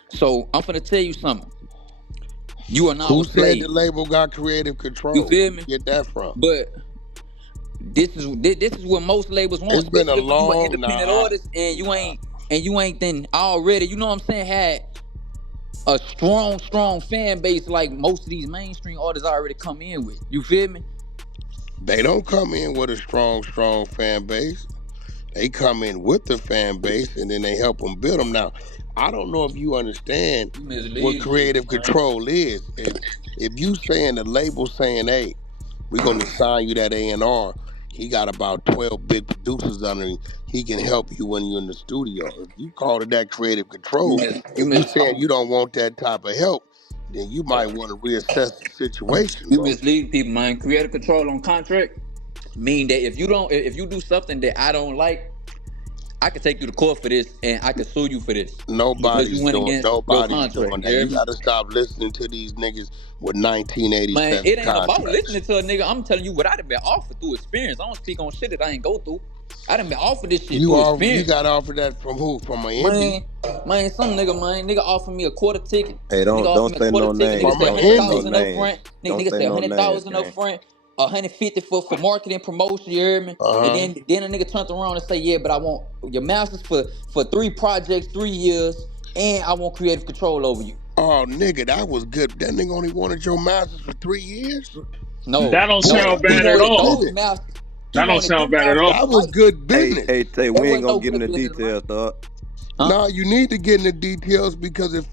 So I'm finna tell you something. You are now Who a said the slave. label got creative You control? Where feel you me? get that from? But this is what most labels want, It's been a especially when you an long independent nah. artist and you ain't then already, you know what I'm saying, had a strong fan base like most of these mainstream artists already come in with. You feel me? They don't come in with a strong fan base. They come in with the fan base and then they help them build them. Now, I don't know if you understand You what misleading people, creative man. control is. If you saying the label saying, "Hey, we're gonna sign you that A&R," he got about 12 big producers under him. He can help you when you're in the studio. If you call it that creative You control, mis you if you mis saying you don't want that type of help, then you might want to reassess the situation, you bro. misleading people, man. Creative control on contract mean that if you do something that I don't like, I could take you to court for this and I could sue you for this because you went against your Nobody's contract. doing You that. hear You me? gotta stop listening to these niggas with Man, 1987 it ain't about contracts. listening to a nigga. I'm telling you what I done been offered through experience. I don't speak on shit that I ain't go through. I done been offered this shit through You experience. got offered that from who? From an indie? Man, some nigga offered me a quarter ticket. Hey, Nigga offered don't me a say quarter no ticket. Nigga names. From said an a Don't hundred say no indie? thousand up names. front. Don't Nigga say said a no hundred names, thousand up gang. front. 150 for marketing promotion. You hear me? And Uh-huh. then a nigga turned around and say, yeah, but I want your masters for 3 projects, 3 years, and I want creative control over you. Oh nigga, that was good. That nigga only wanted your masters for 3 years? That No, don't Boy, sound no, that he was bad at good wanted all. those business. masters. He That don't wanted sound them bad at masters all. That for was life. good Hey, business. hey, Tay, That we ain't wasn't gonna no get in good the business, man. details, dog. Huh? Now you need to get in the details because it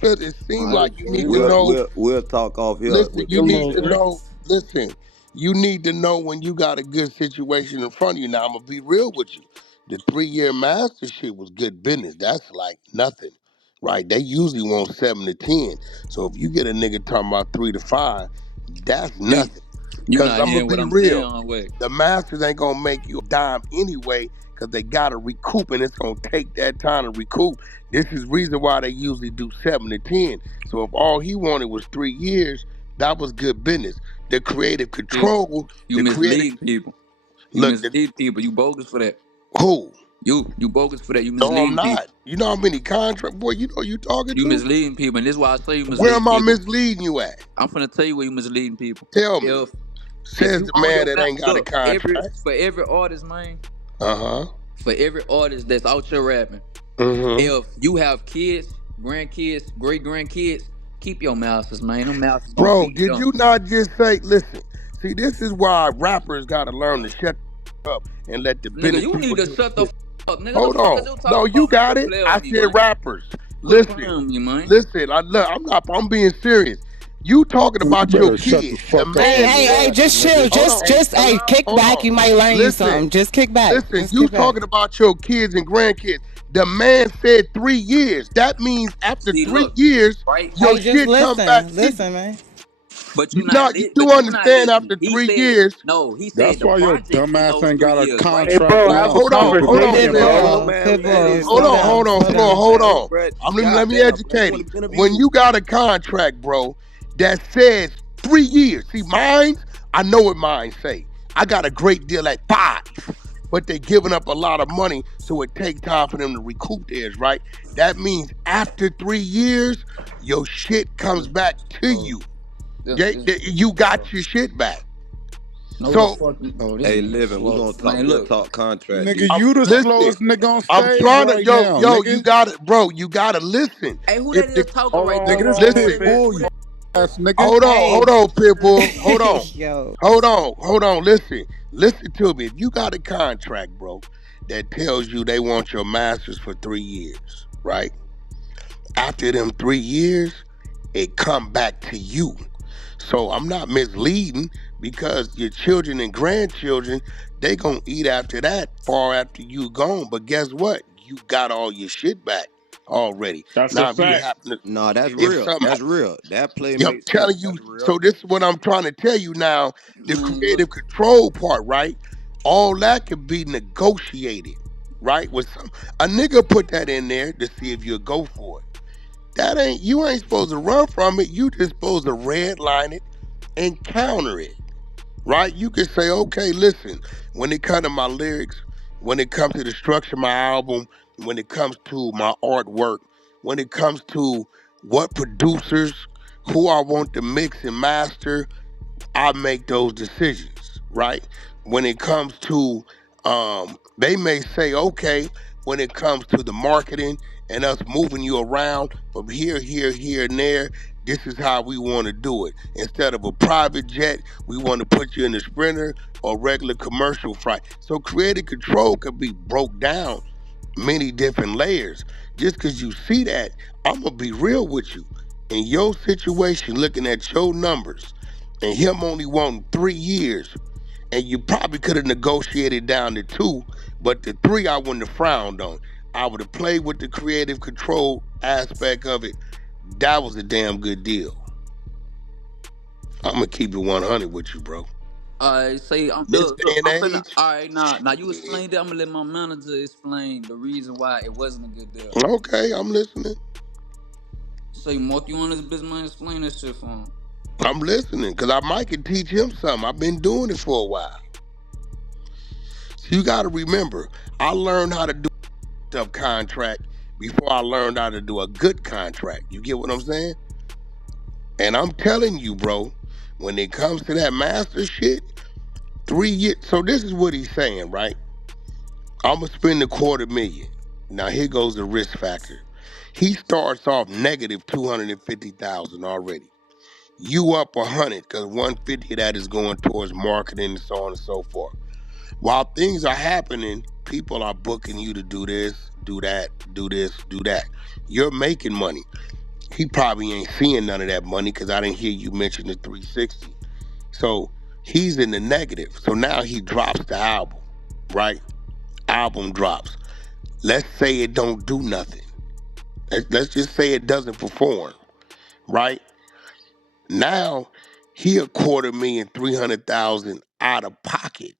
seemed All right, like you need chill, to We'll bro. know. we'll we'll talk off here Listen, with you the Come need on, to details. man. know. Listen, you need to know when you got a good situation in front of you. Now I'm gonna be real with you. The 3 year master shit was good business. That's like nothing, right? They usually want 7 to 10. So if you get a nigga talking about 3 to 5, that's You nothing. you Cause not I'm gonna hearing what be I'm saying real. on way. The masters ain't gonna make you a dime anyway, cause they gotta recoup, and it's gonna take that time to recoup. This is reason why they usually do 7 to 10. So if all he wanted was 3 years, that was good business. The creative See, control, you the creative misleading people. You look, the mislead people. You bogus for that. who? You bogus for that. You No, I'm misleading people. not. You know how many contract boy, you know you talking You to? misleading people, and this is why I say you Where misleading am I people. misleading you at? I'm finna tell you where you misleading people. Tell me. If if Says you the own man your that mouth, ain't got a look contract. for every artist, man. Uh-huh. For every artist that's out here rapping, Mm-hmm. if you have kids, grandkids, great grandkids, keep your mouths, man. Them mouths gonna Bro, feed did them. you not just say, listen, see, this is why rappers gotta learn to shut up and let the Nigga, business you people need to do shut the the shit. up, nigga. The Hold fuck is on. you No, talking you about, man? got Quit it. playing I with me, said man. rappers. Quit Listen, playing with me, man. listen, I'm being serious. You talking You about your better shut the kids. The fuck up Hey, man on your hey, hey, said, ass, just chill. nigga. hold on, Hey, kick hold back. on. You might learn you Listen, something. Just kick back. listen, Just you kick back. talking about your kids and grandkids. The man said 3 years. That means after See, three look, years, right? your Hey, just shit come back listen. to you. Listen, man. You do But you not understand listening. after He three said years. no. He said That's the why your projects in dumbass those ain't three got a years, right? Hey, contract bro, going. have a Stupid Hold on, conversation, nigga. Sid. Hold on, bro. Pitbull, man. We ain't Pitbull, even Hold slow finna on, have down, hold this on, slow man, down. hold man. on. Brett, Let me goddamn, man. educate You him. want to be When interviewed? you got a contract, bro, that says 3 years. See, mine, I know what mine say. I got a great deal at 5, but they giving up a lot of money, so it take time for them to recoup theirs, right? That means after 3 years, your shit comes back to Oh, you. this You got your shit back. No, the So fuck. Oh, this Hey, nigga living. We slow. gonna talk. Man, We'll look. talk contract Nigga, this I'm shit, you the man. listen. slowest nigga on I'm stage trying to right now, you nigga. got it, bro. You gotta listen. Hey, who If that the is talking Hold right on, there? hold Who on, that? hold Who on, that? listen, Pitbull, Who you that? ass nigga. hold Hey, on, Pitbull, hold on, yo. listen to me. If you got a contract, bro, that tells you they want your masters for 3 years, right? After them 3 years, it come back to you. So I'm not misleading because your children and grandchildren, they gonna eat after that far after you gone. But guess what? You got all your shit back already. That's a Now if you fact. happen to, Nah, that's if real. something, That's real. That play yeah, I'm makes sense. telling you. That's real. So this is what I'm trying to tell you now. The Man, look. creative control part, right? All that can be negotiated, right? With some a nigga put that in there to see if you'll go for it. That ain't you ain't supposed to run from it. You just supposed to redline it and counter it, right? You can say, okay, listen, when it comes to my lyrics, when it comes to the structure of my album, when it comes to my artwork, when it comes to what producers, who I want to mix and master, I make those decisions, right? When it comes to, they may say, okay, when it comes to the marketing and us moving you around from here, and there, this is how we want to do it. Instead of a private jet, we want to put you in a Sprinter or regular commercial flight. So creative control could be broke down many different layers. Just because you see that, I'm gonna be real with you. In your situation, looking at your numbers, and him only wanting 3 years, and you probably could have negotiated down to two, but the three I wouldn't have frowned on. I would have played with the creative control aspect of it. That was a damn good deal. I'm gonna keep it 100 with you, bro. Say, This look, day and I'm finna. age, All right, now you shit. explained that. I'm gonna let my manager explain the reason why it wasn't a good deal. Okay, I'm listening. Say, Mark, you on this bitch, man? Explain that shit for him. I'm listening, cause I might can teach him something. I've been doing it for a while. So you gotta remember, I learned how to do a contract before I learned how to do a good contract. You get what I'm saying? And I'm telling you, bro, when it comes to that master shit, 3 years. So this is what he's saying, right? I'm gonna spend a 250,000. Now here goes the risk factor. He starts off negative 250,000 already. You up 100 because 150 of that is going towards marketing and so on and so forth. While things are happening, people are booking you to do this, do that, do this, do that. You're making money. He probably ain't seeing none of that money because I didn't hear you mention the 360. So he's in the negative. So now he drops the album, right? Album drops. Let's say it don't do nothing. Let's just say it doesn't perform, right? Now he a 250,000 out of pocket.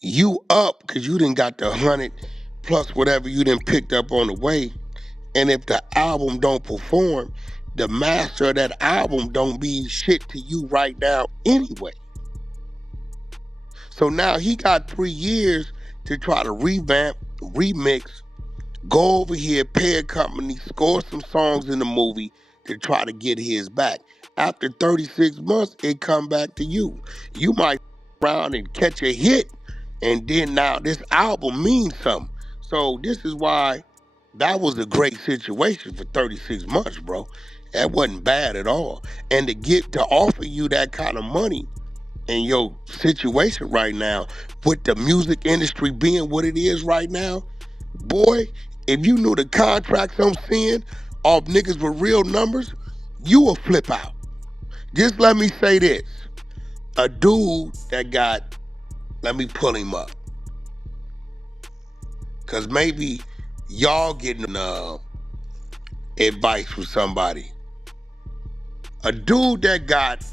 You up because you didn't got the 100 plus whatever you didn't picked up on the way. And if the album don't perform, the master of that album don't be shit to you right now anyway. So now he got 3 years to try to revamp, remix, go over here, pay a company, score some songs in the movie to try to get his back. After 36 months, it come back to you. You might around and catch a hit, and then now this album means something. So this is why that was a great situation for 36 months, bro. That wasn't bad at all. And to offer you that kind of money in your situation right now, with the music industry being what it is right now, boy, if you knew the contracts I'm seeing off niggas with real numbers, you will flip out. Just let me say this. A dude that got, let me pull him up. Cause maybe y'all getting advice from somebody. A dude that got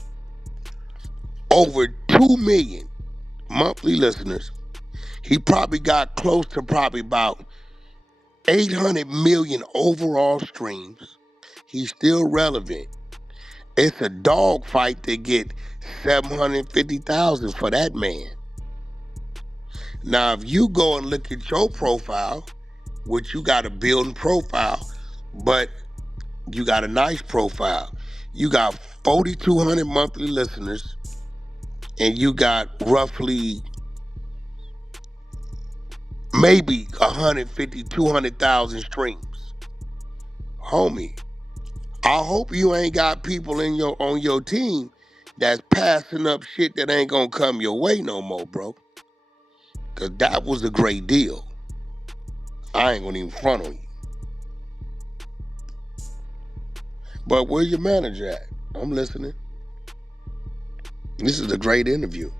over 2 million monthly listeners. He probably got close to probably about 800 million overall streams. He's still relevant. It's a dog fight to get 750,000 for that man. Now, if you go and look at your profile, which you got a building profile, but you got a nice profile. You got 4,200 monthly listeners. and you got roughly maybe 150, 200,000 streams, homie. I hope you ain't got people in your on your team that's passing up shit that ain't gonna come your way no more, bro. Cause that was a great deal. I ain't gonna even front on you. But where's your manager at? I'm listening. This is a great interview.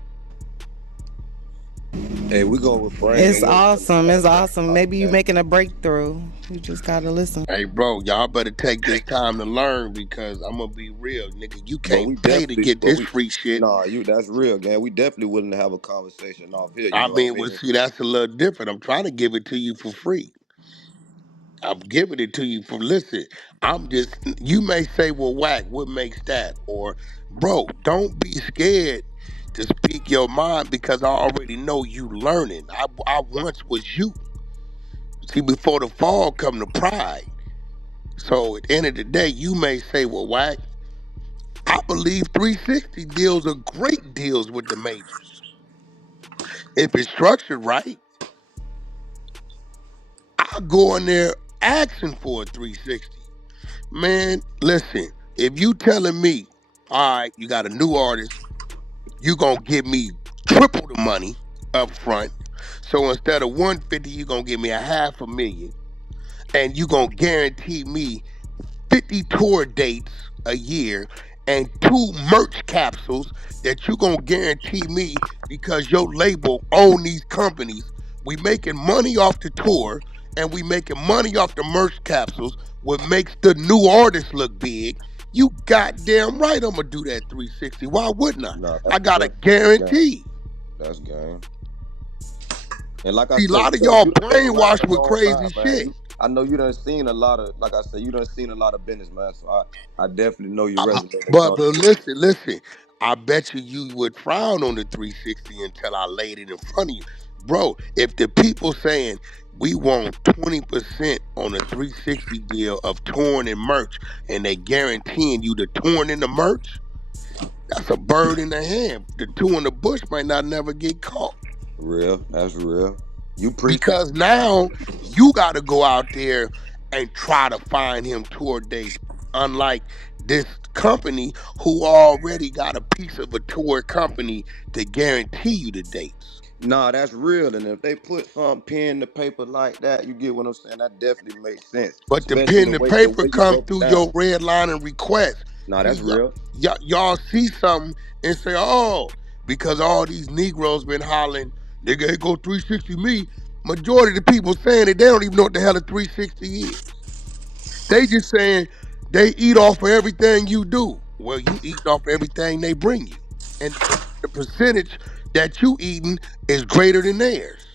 Hey, we gonna refrain It's away from the awesome. It's background awesome. talk, Maybe you man. making a breakthrough. You just gotta listen. Hey, bro, y'all better take this time to learn because I'm gonna be real, nigga. You But can't we pay to definitely, get but this we, free shit. nah, you, that's real, gang. We definitely willing to have a conversation off here. You I know what I mean, well, mean? see, that's a little different. I'm trying to give it to you for free. I'm giving it to you for listen. I'm just you may say, well, whack, what makes that? Or bro, don't be scared to speak your mind because I already know you learning. I once was you. See, before the fall come the pride. So at the end of the day, you may say, well, whack, I believe 360 deals are great deals with the majors. If it's structured right, I'll go in there asking for a 360. Man, listen, if you telling me, all right, you got a new artist, you gonna give me triple the money up front. So instead of 150, you gonna give me a half a million, and you gonna guarantee me 50 tour dates a year and two merch capsules that you gonna guarantee me because your label own these companies. We making money off the tour and we making money off the merch capsules, what makes the new artists look big. You goddamn right I'm gonna do that 360. Why wouldn't I? Nah, I got a that's gang. guarantee. That's gang. And like I See, a said, lot of y'all you done been around brainwashed a with long crazy time, man. shit. I know you done seen a lot of, like I said, you done seen a lot of business, man. So I definitely know your resume when it But comes to but business. listen. I bet you would frown on the 360 until I laid it in front of you, bro. If the people saying we want 20% on a 360 deal of touring and merch, and they guaranteeing you the touring and the merch, that's a bird in the hand. The two in the bush might not never get caught. Real, that's real. You preaching? Because now you got to go out there and try to find him tour dates. Unlike this company who already got a piece of a tour company to guarantee you the dates. Nah, that's real. And if they put some pen to paper like that, you get what I'm saying. That definitely makes sense, But the especially pen the to way the paper way you come broke it through down. your red line and request. Nah, that's See, real. y'all see something and say, oh, because all these Negroes been hollering, nigga, it go 360 me. Majority of the people saying it, they don't even know what the hell a 360 is. They just saying they eat off of everything you do. Well, you eating off everything they bring you, and the percentage that you eating is greater than theirs.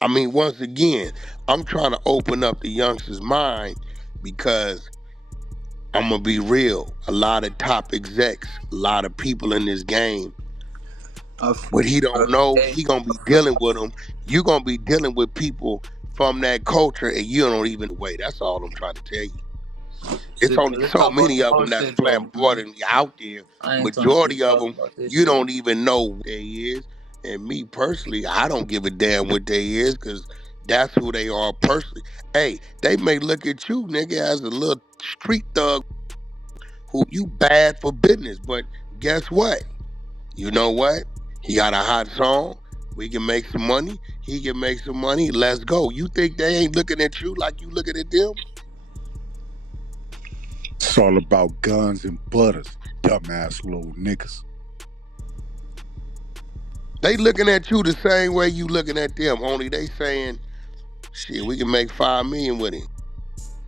I mean, once again, I'm trying to open up the youngster's mind because I'm gonna be real. A lot of top execs, a lot of people in this game, I feel what he you, don't bro. know, Hey, he gonna be dealing with them. You gonna be dealing with people from that culture, and you don't even way. That's all I'm trying to tell you. It's shit, only let's so talk about many some of more them that's shit though, man. flamboyantly out there. I ain't trying to Majority keep of talking them, about this you shit. don't even know what they is. And me personally, I don't give a damn what they is because that's who they are personally. Hey, they may look at you, nigga, as a little street thug who you bad for business. But guess what? You know what? He got a hot song. We can make some money. He can make some money. Let's go. You think they ain't looking at you like you looking at them? It's all about guns and butters, dumbass little niggas. They looking at you the same way you looking at them. Only they saying, "Shit, we can make 5 million with him."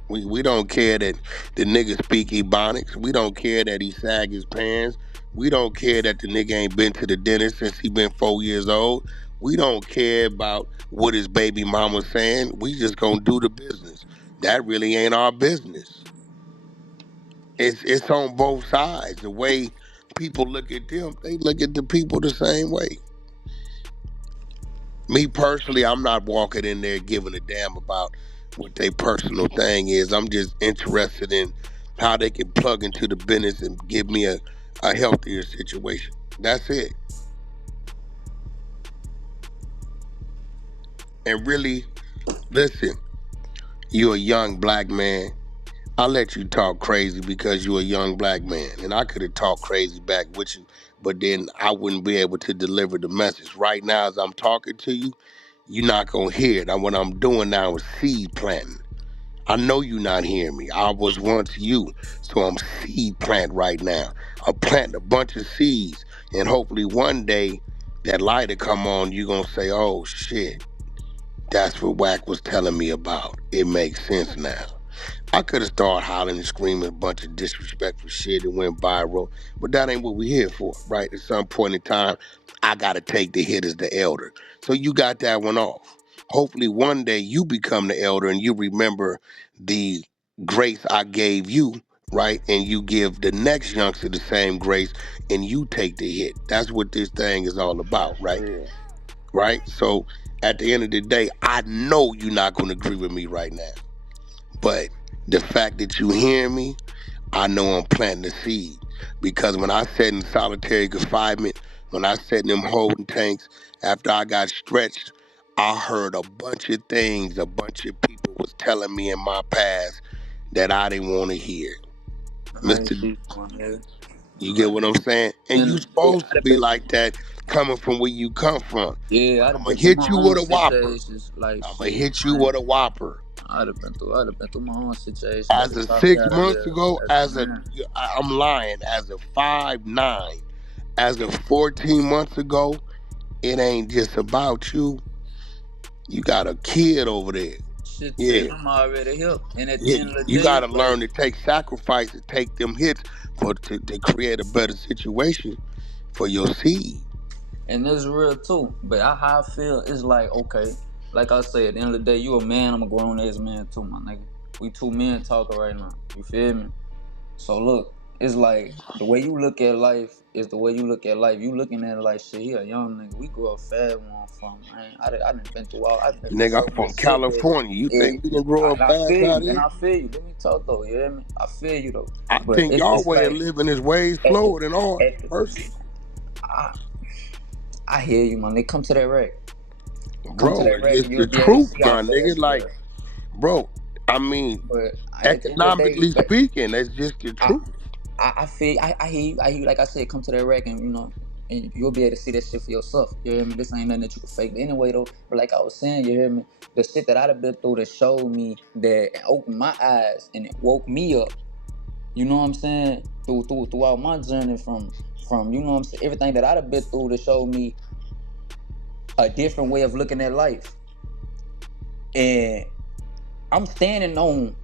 We don't care that the nigga speak ebonics. We don't care that he sag his pants. We don't care that the nigga ain't been to the dentist since he been 4 years old. We don't care about what his baby mama saying. We just gonna do the business. That really ain't our business. It's on both sides. The way people look at them, they look at the people the same way. Me personally, I'm not walking in there giving a damn about. what their personal thing is. I'm just interested in how they can plug into the business and give me a healthier situation. That's it. And really, listen, you're a young black man. I let you talk crazy because you're a young black man. And I could have talked crazy back with you, but then I wouldn't be able to deliver the message. Right now, as I'm talking to you, you're not going to hear it. And what I'm doing now is seed planting. I know you not hearing me. I was once you, so I'm seed plant right now. I'm planting a bunch of seeds, and hopefully one day that light will come on. You're gonna say, "Oh shit, that's what Wack was telling me about. It makes sense now." I could have started hollering and screaming a bunch of disrespectful shit and went viral, but that ain't what we here for, right? At some point in time, I gotta take the hit as the elder. So you got that one off. Hopefully one day you become the elder and you remember the grace I gave you, right? And you give the next youngster the same grace and you take the hit. That's what this thing is all about, That's right? real. Right? So at the end of the day, I know you're not gonna agree with me right now. But the fact that you hear me, I know I'm planting the seed. Because when I sat in solitary confinement, when I sat in them holding tanks, after I got stretched, I heard a bunch of things a bunch of people was telling me in my past that I didn't want to hear. I Mr. see one nigga. You get Like what I'm saying? And in you the day, supposed I'd to have be been like that coming from where you come from. yeah, But I'd I'm have gonna been through hit my you own with a whopper. situations. Like I'm gonna shit, hit you man. with a whopper. I'd have been through my own situation. That's As what of taught me how 6 to months live ago, as a man. I'm lying, as of 5'9", as of 14 months ago, it ain't just about you. You got a kid over there. Shit, Yeah. I'm already here. And at the Yeah, end of the you day, gotta like, learn to take sacrifice and take them hits to create a better situation for your seed. and this is real too. But how I feel is like, okay, like I said, at the end of the day, you a man, I'm a grown ass man too, my nigga. We two men talking right now. You feel me? So look, it's like the way you look at life is the way you look at life. You looking at it like shit. He a young nigga. We grew up fast where I'm from, man. I done been through all. I done been through Nigga, so I'm much from shit that. California. You Yeah, think we can grow up and I fast feel out you, and here? I feel you. Let me talk though. You hear me? I feel you though. I But think it's y'all it's way of like living is way at the, slower than ours, at the, personally. I, I hear you, man. They come to that wreck. Come to Bro, that it's wreck, just and you'll the be able to truth, see how my nigga. fast we Like, are. bro, I mean, But at the end of the day, economically speaking, that's just the I, truth. I feel I hear you like I said, come to that rack and and you'll be able to see that shit for yourself. You hear me? This ain't nothing that you can fake. But anyway though, but like I was saying, you hear me? The shit that I'd have been through that showed me that opened my eyes and it woke me up. You know what I'm saying? Throughout my journey from you know what I'm saying, everything that I'd have been through to show me a different way of looking at life. And I'm standing on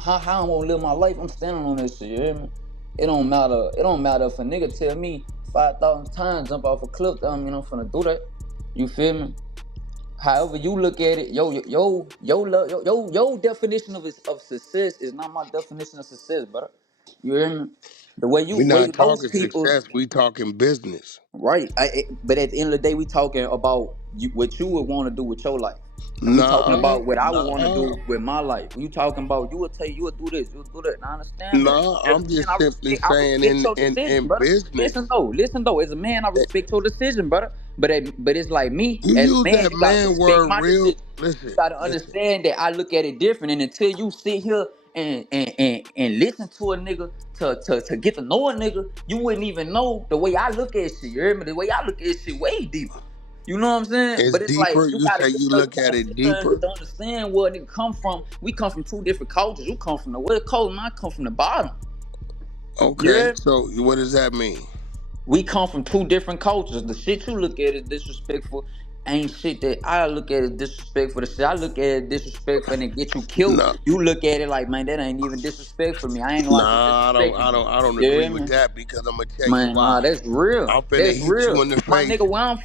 how I'm gonna live my life. I'm standing on this shit. You hear me? It don't matter. It don't matter if a nigga tell me 5,000 times jump off a cliff. That don't mean I'm finna do that. You feel me? However you look at it, your definition of success is not my definition of success, brother. You hear me? The We way not most talking people's success, we talking business. right. But at the end of the day, we talking about what you would want to do with your life. And we talking Nah, about what I would want to nah, do with my life. You talking about you would tell you would do this, you would do that. And I understand that. nah. As a I'm man, just simply I saying respect your decision, in brother. business. Listen though. As a man, I eh, respect your decision, brother. But it's like me You as a use man, that you gotta man respect word my real. decision. You Listen, gotta listen. understand that I look at it different. And until you sit here and listen to a nigga to get to know a nigga, you wouldn't even know the way I look at shit. You hear me? The way I look at shit way deeper. You know what I'm saying? It's But it's like deeper. You say you you look at gotta it sit there deeper. and to understand where nigga come from. We come from two different cultures. You come from the west coast, and I come from the bottom. Okay, Yeah. so what does that mean? We come from two different cultures. The shit you look at is disrespectful. Ain't shit that I look at as disrespectful. The shit I look at as disrespectful and it get you killed. No, You look at it like, man, that ain't even disrespectful to me. I ain't know I just nah, disrespected you. I don't You agree hear with me? that because I'm gonna tell you Man, nah, why. that's real. I'm finna That's hit you real. in the My face. nigga, where I'm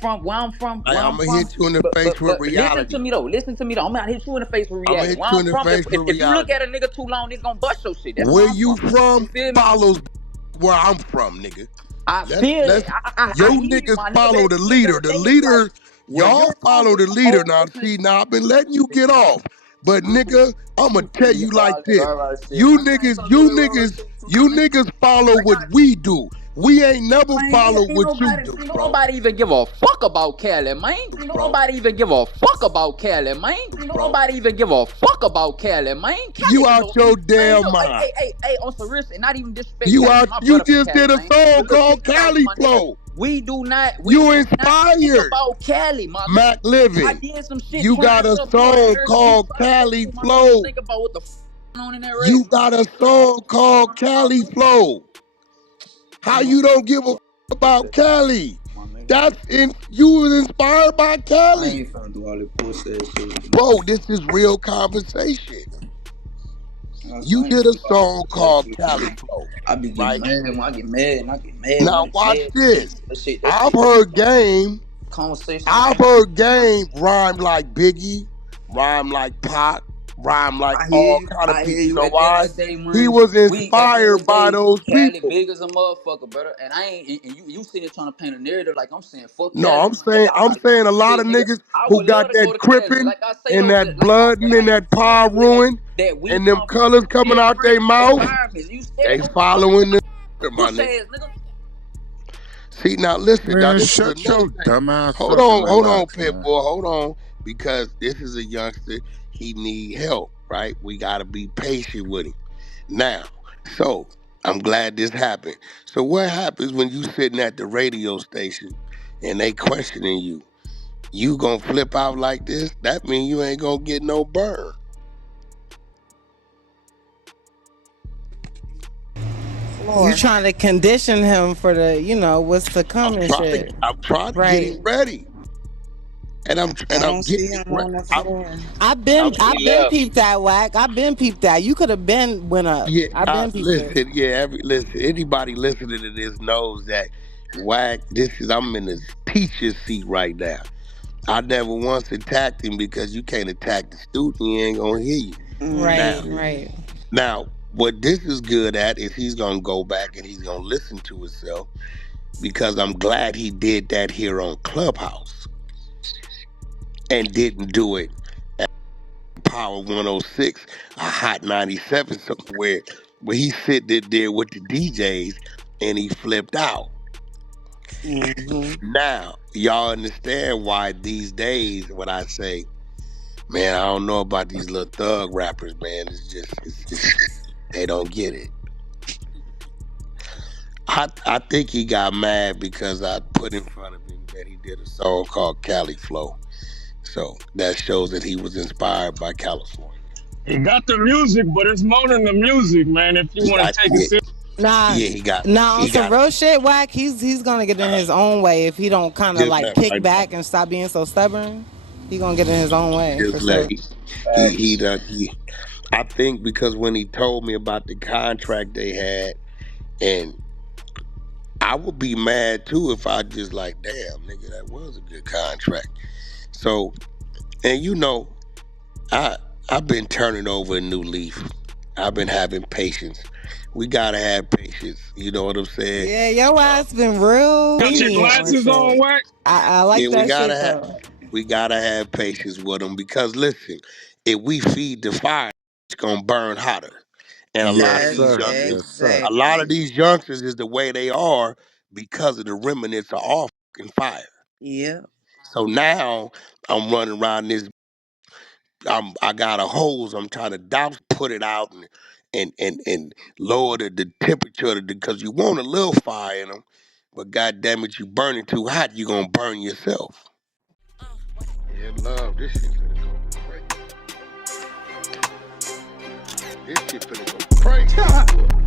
I'm gonna from. hit you in the face with But listen to reality. me though. Listen to me though. I'm gonna hit you in the face with I'm gonna reality. hit Where you I'm in the from, face with if you look reality. at a nigga too long, it's gonna bust your shit. That's where Where I'm you from. You from feel me? follows where I'm from, nigga. I feel it. Let's I Yo hear you, niggas my nigga. But follow at the the end of leader. the The day, it's like leader, where y'all you're from follow is the a leader. whole Now different. see, now I've been letting you get off. But nigga, I'ma tell Yeah, you I like got this. all right shit. You I got niggas, some you little railroad niggas, shit too. you I niggas follow what got we do. We ain't never man, follow ain't what you nobody, do, ain't bro. nobody even give a fuck about Cali, man. Ain't Bro. nobody even give a fuck about Cali, man. Ain't Bro. nobody even give a fuck about Cali, man. Cali You is out a your man. damn Look, mind. on some risk, and not even disrespect You Cali, out, cause my you brother from just Cali, did a man. song But look, check called this out, Cali my nigga. Flow. We You do not think inspired. about Cali, my nigga. Mac I Living. did some shit You trying got a support song her. We called try to Cali support my nigga. Don't Flow. think about what the on in that rack, You man. got a song called Cali Flow. How Man, you don't give a about Cali? my nigga. That's in you was inspired by I Cali. ain't finna do all that pussy ass shit, man. Bro, this is real conversation. I You ain't did a finna do all that song pussy ass called shit, Cali man. Flow, I be getting right? mad when I get mad, and I get mad when Now I get watch mad. this. That I've shit, heard Game. conversation. I've heard Game rhyme like Biggie, rhyme like Pac, rhyme like I hear all you. kind of I hear people. You you. know At the end why? of the day, He man, was we at the end of inspired the by day, those Cali people. big as a motherfucker, brother. And I ain't. And you sitting there trying to paint a narrative like I'm saying fuck No, Cali, I'm man. Nigga, saying I'm I'm not going saying a to lot shit, of nigga. niggas I who would love got to go that to Cali. crippin' Like I say and though, that but like blood what and I that ain't paw saying is that ruin we and them come from colors coming out their different mouth, environments. You steady they on my brother, following the my push nigga. ass nigga. See now listen, now Man, this is shut another your thing. dumb ass up and Hold on, relax, man. Pitbull, hold on. Because this is a youngster, he need help, right? We gotta be patient with him. Now, so I'm glad this happened. So what happens when you sitting at the radio station and they questioning you? You gonna flip out like this? That mean you ain't gonna get no burn. You Floor. trying to condition him for the, what's to come and shit. I'm trying to get him Right. ready, and I I'm don't see getting him him ready. on the floor. I'm I've been peeped that whack. I've been peeped that. You could have been went up. yeah. I've been peeped it. Listen, yeah. Listen. Anybody listening to this knows that Wack. I'm in the teacher seat right now. I never once attacked him because you can't attack the student. He ain't gonna hear you. Now, Right, Mm-hmm. right. what this is good at is he's gonna go back and he's gonna listen to himself because I'm glad he did that here on Clubhouse and didn't do it at Power 106, a Hot 97 somewhere where he sitting there with the DJs and he flipped out. Mm-hmm. Now, y'all understand why these days when I say, man, I don't know about these little thug rappers, man. It's they don't get it. I think he got mad because I put in front of him that he did a song called Cali Flow. So that shows that he was inspired by California. He got the music, but it's more than the music, man. If you He want got to take it yeah, serious. Nah, yeah, nah, on he some got real shit, whack. He's gonna get in his own way if he don't kind of just like left kick right now. back and stop being so stubborn. He gonna get in his own way for Just left sure. he done he I think because when he told me about the contract they had, and I would be mad too if I just like, damn, nigga, that was a good contract. So, and I I've been turning over a new leaf. I've been having patience. We gotta have patience. You know what I'm saying? Yeah, your Uh, ass been real Got your lenient on glasses on, shit. Wax? I yeah, like that shit though. we gotta have patience with them because listen, if we feed the fire, it's gonna burn hotter. And Yes, That's sir. Yes, sir. a lot of exactly. these youngsters is the way they are because of the remnants of our fucking fire. Yeah. So now I'm running around this. I got a hose. I'm trying to douse, put it out, and lower the temperature because you want a little fire in them, but god damn it, you burn it too hot, you gonna burn yourself. Yeah, love. This shit finna go crazy. This shit finna go crazy.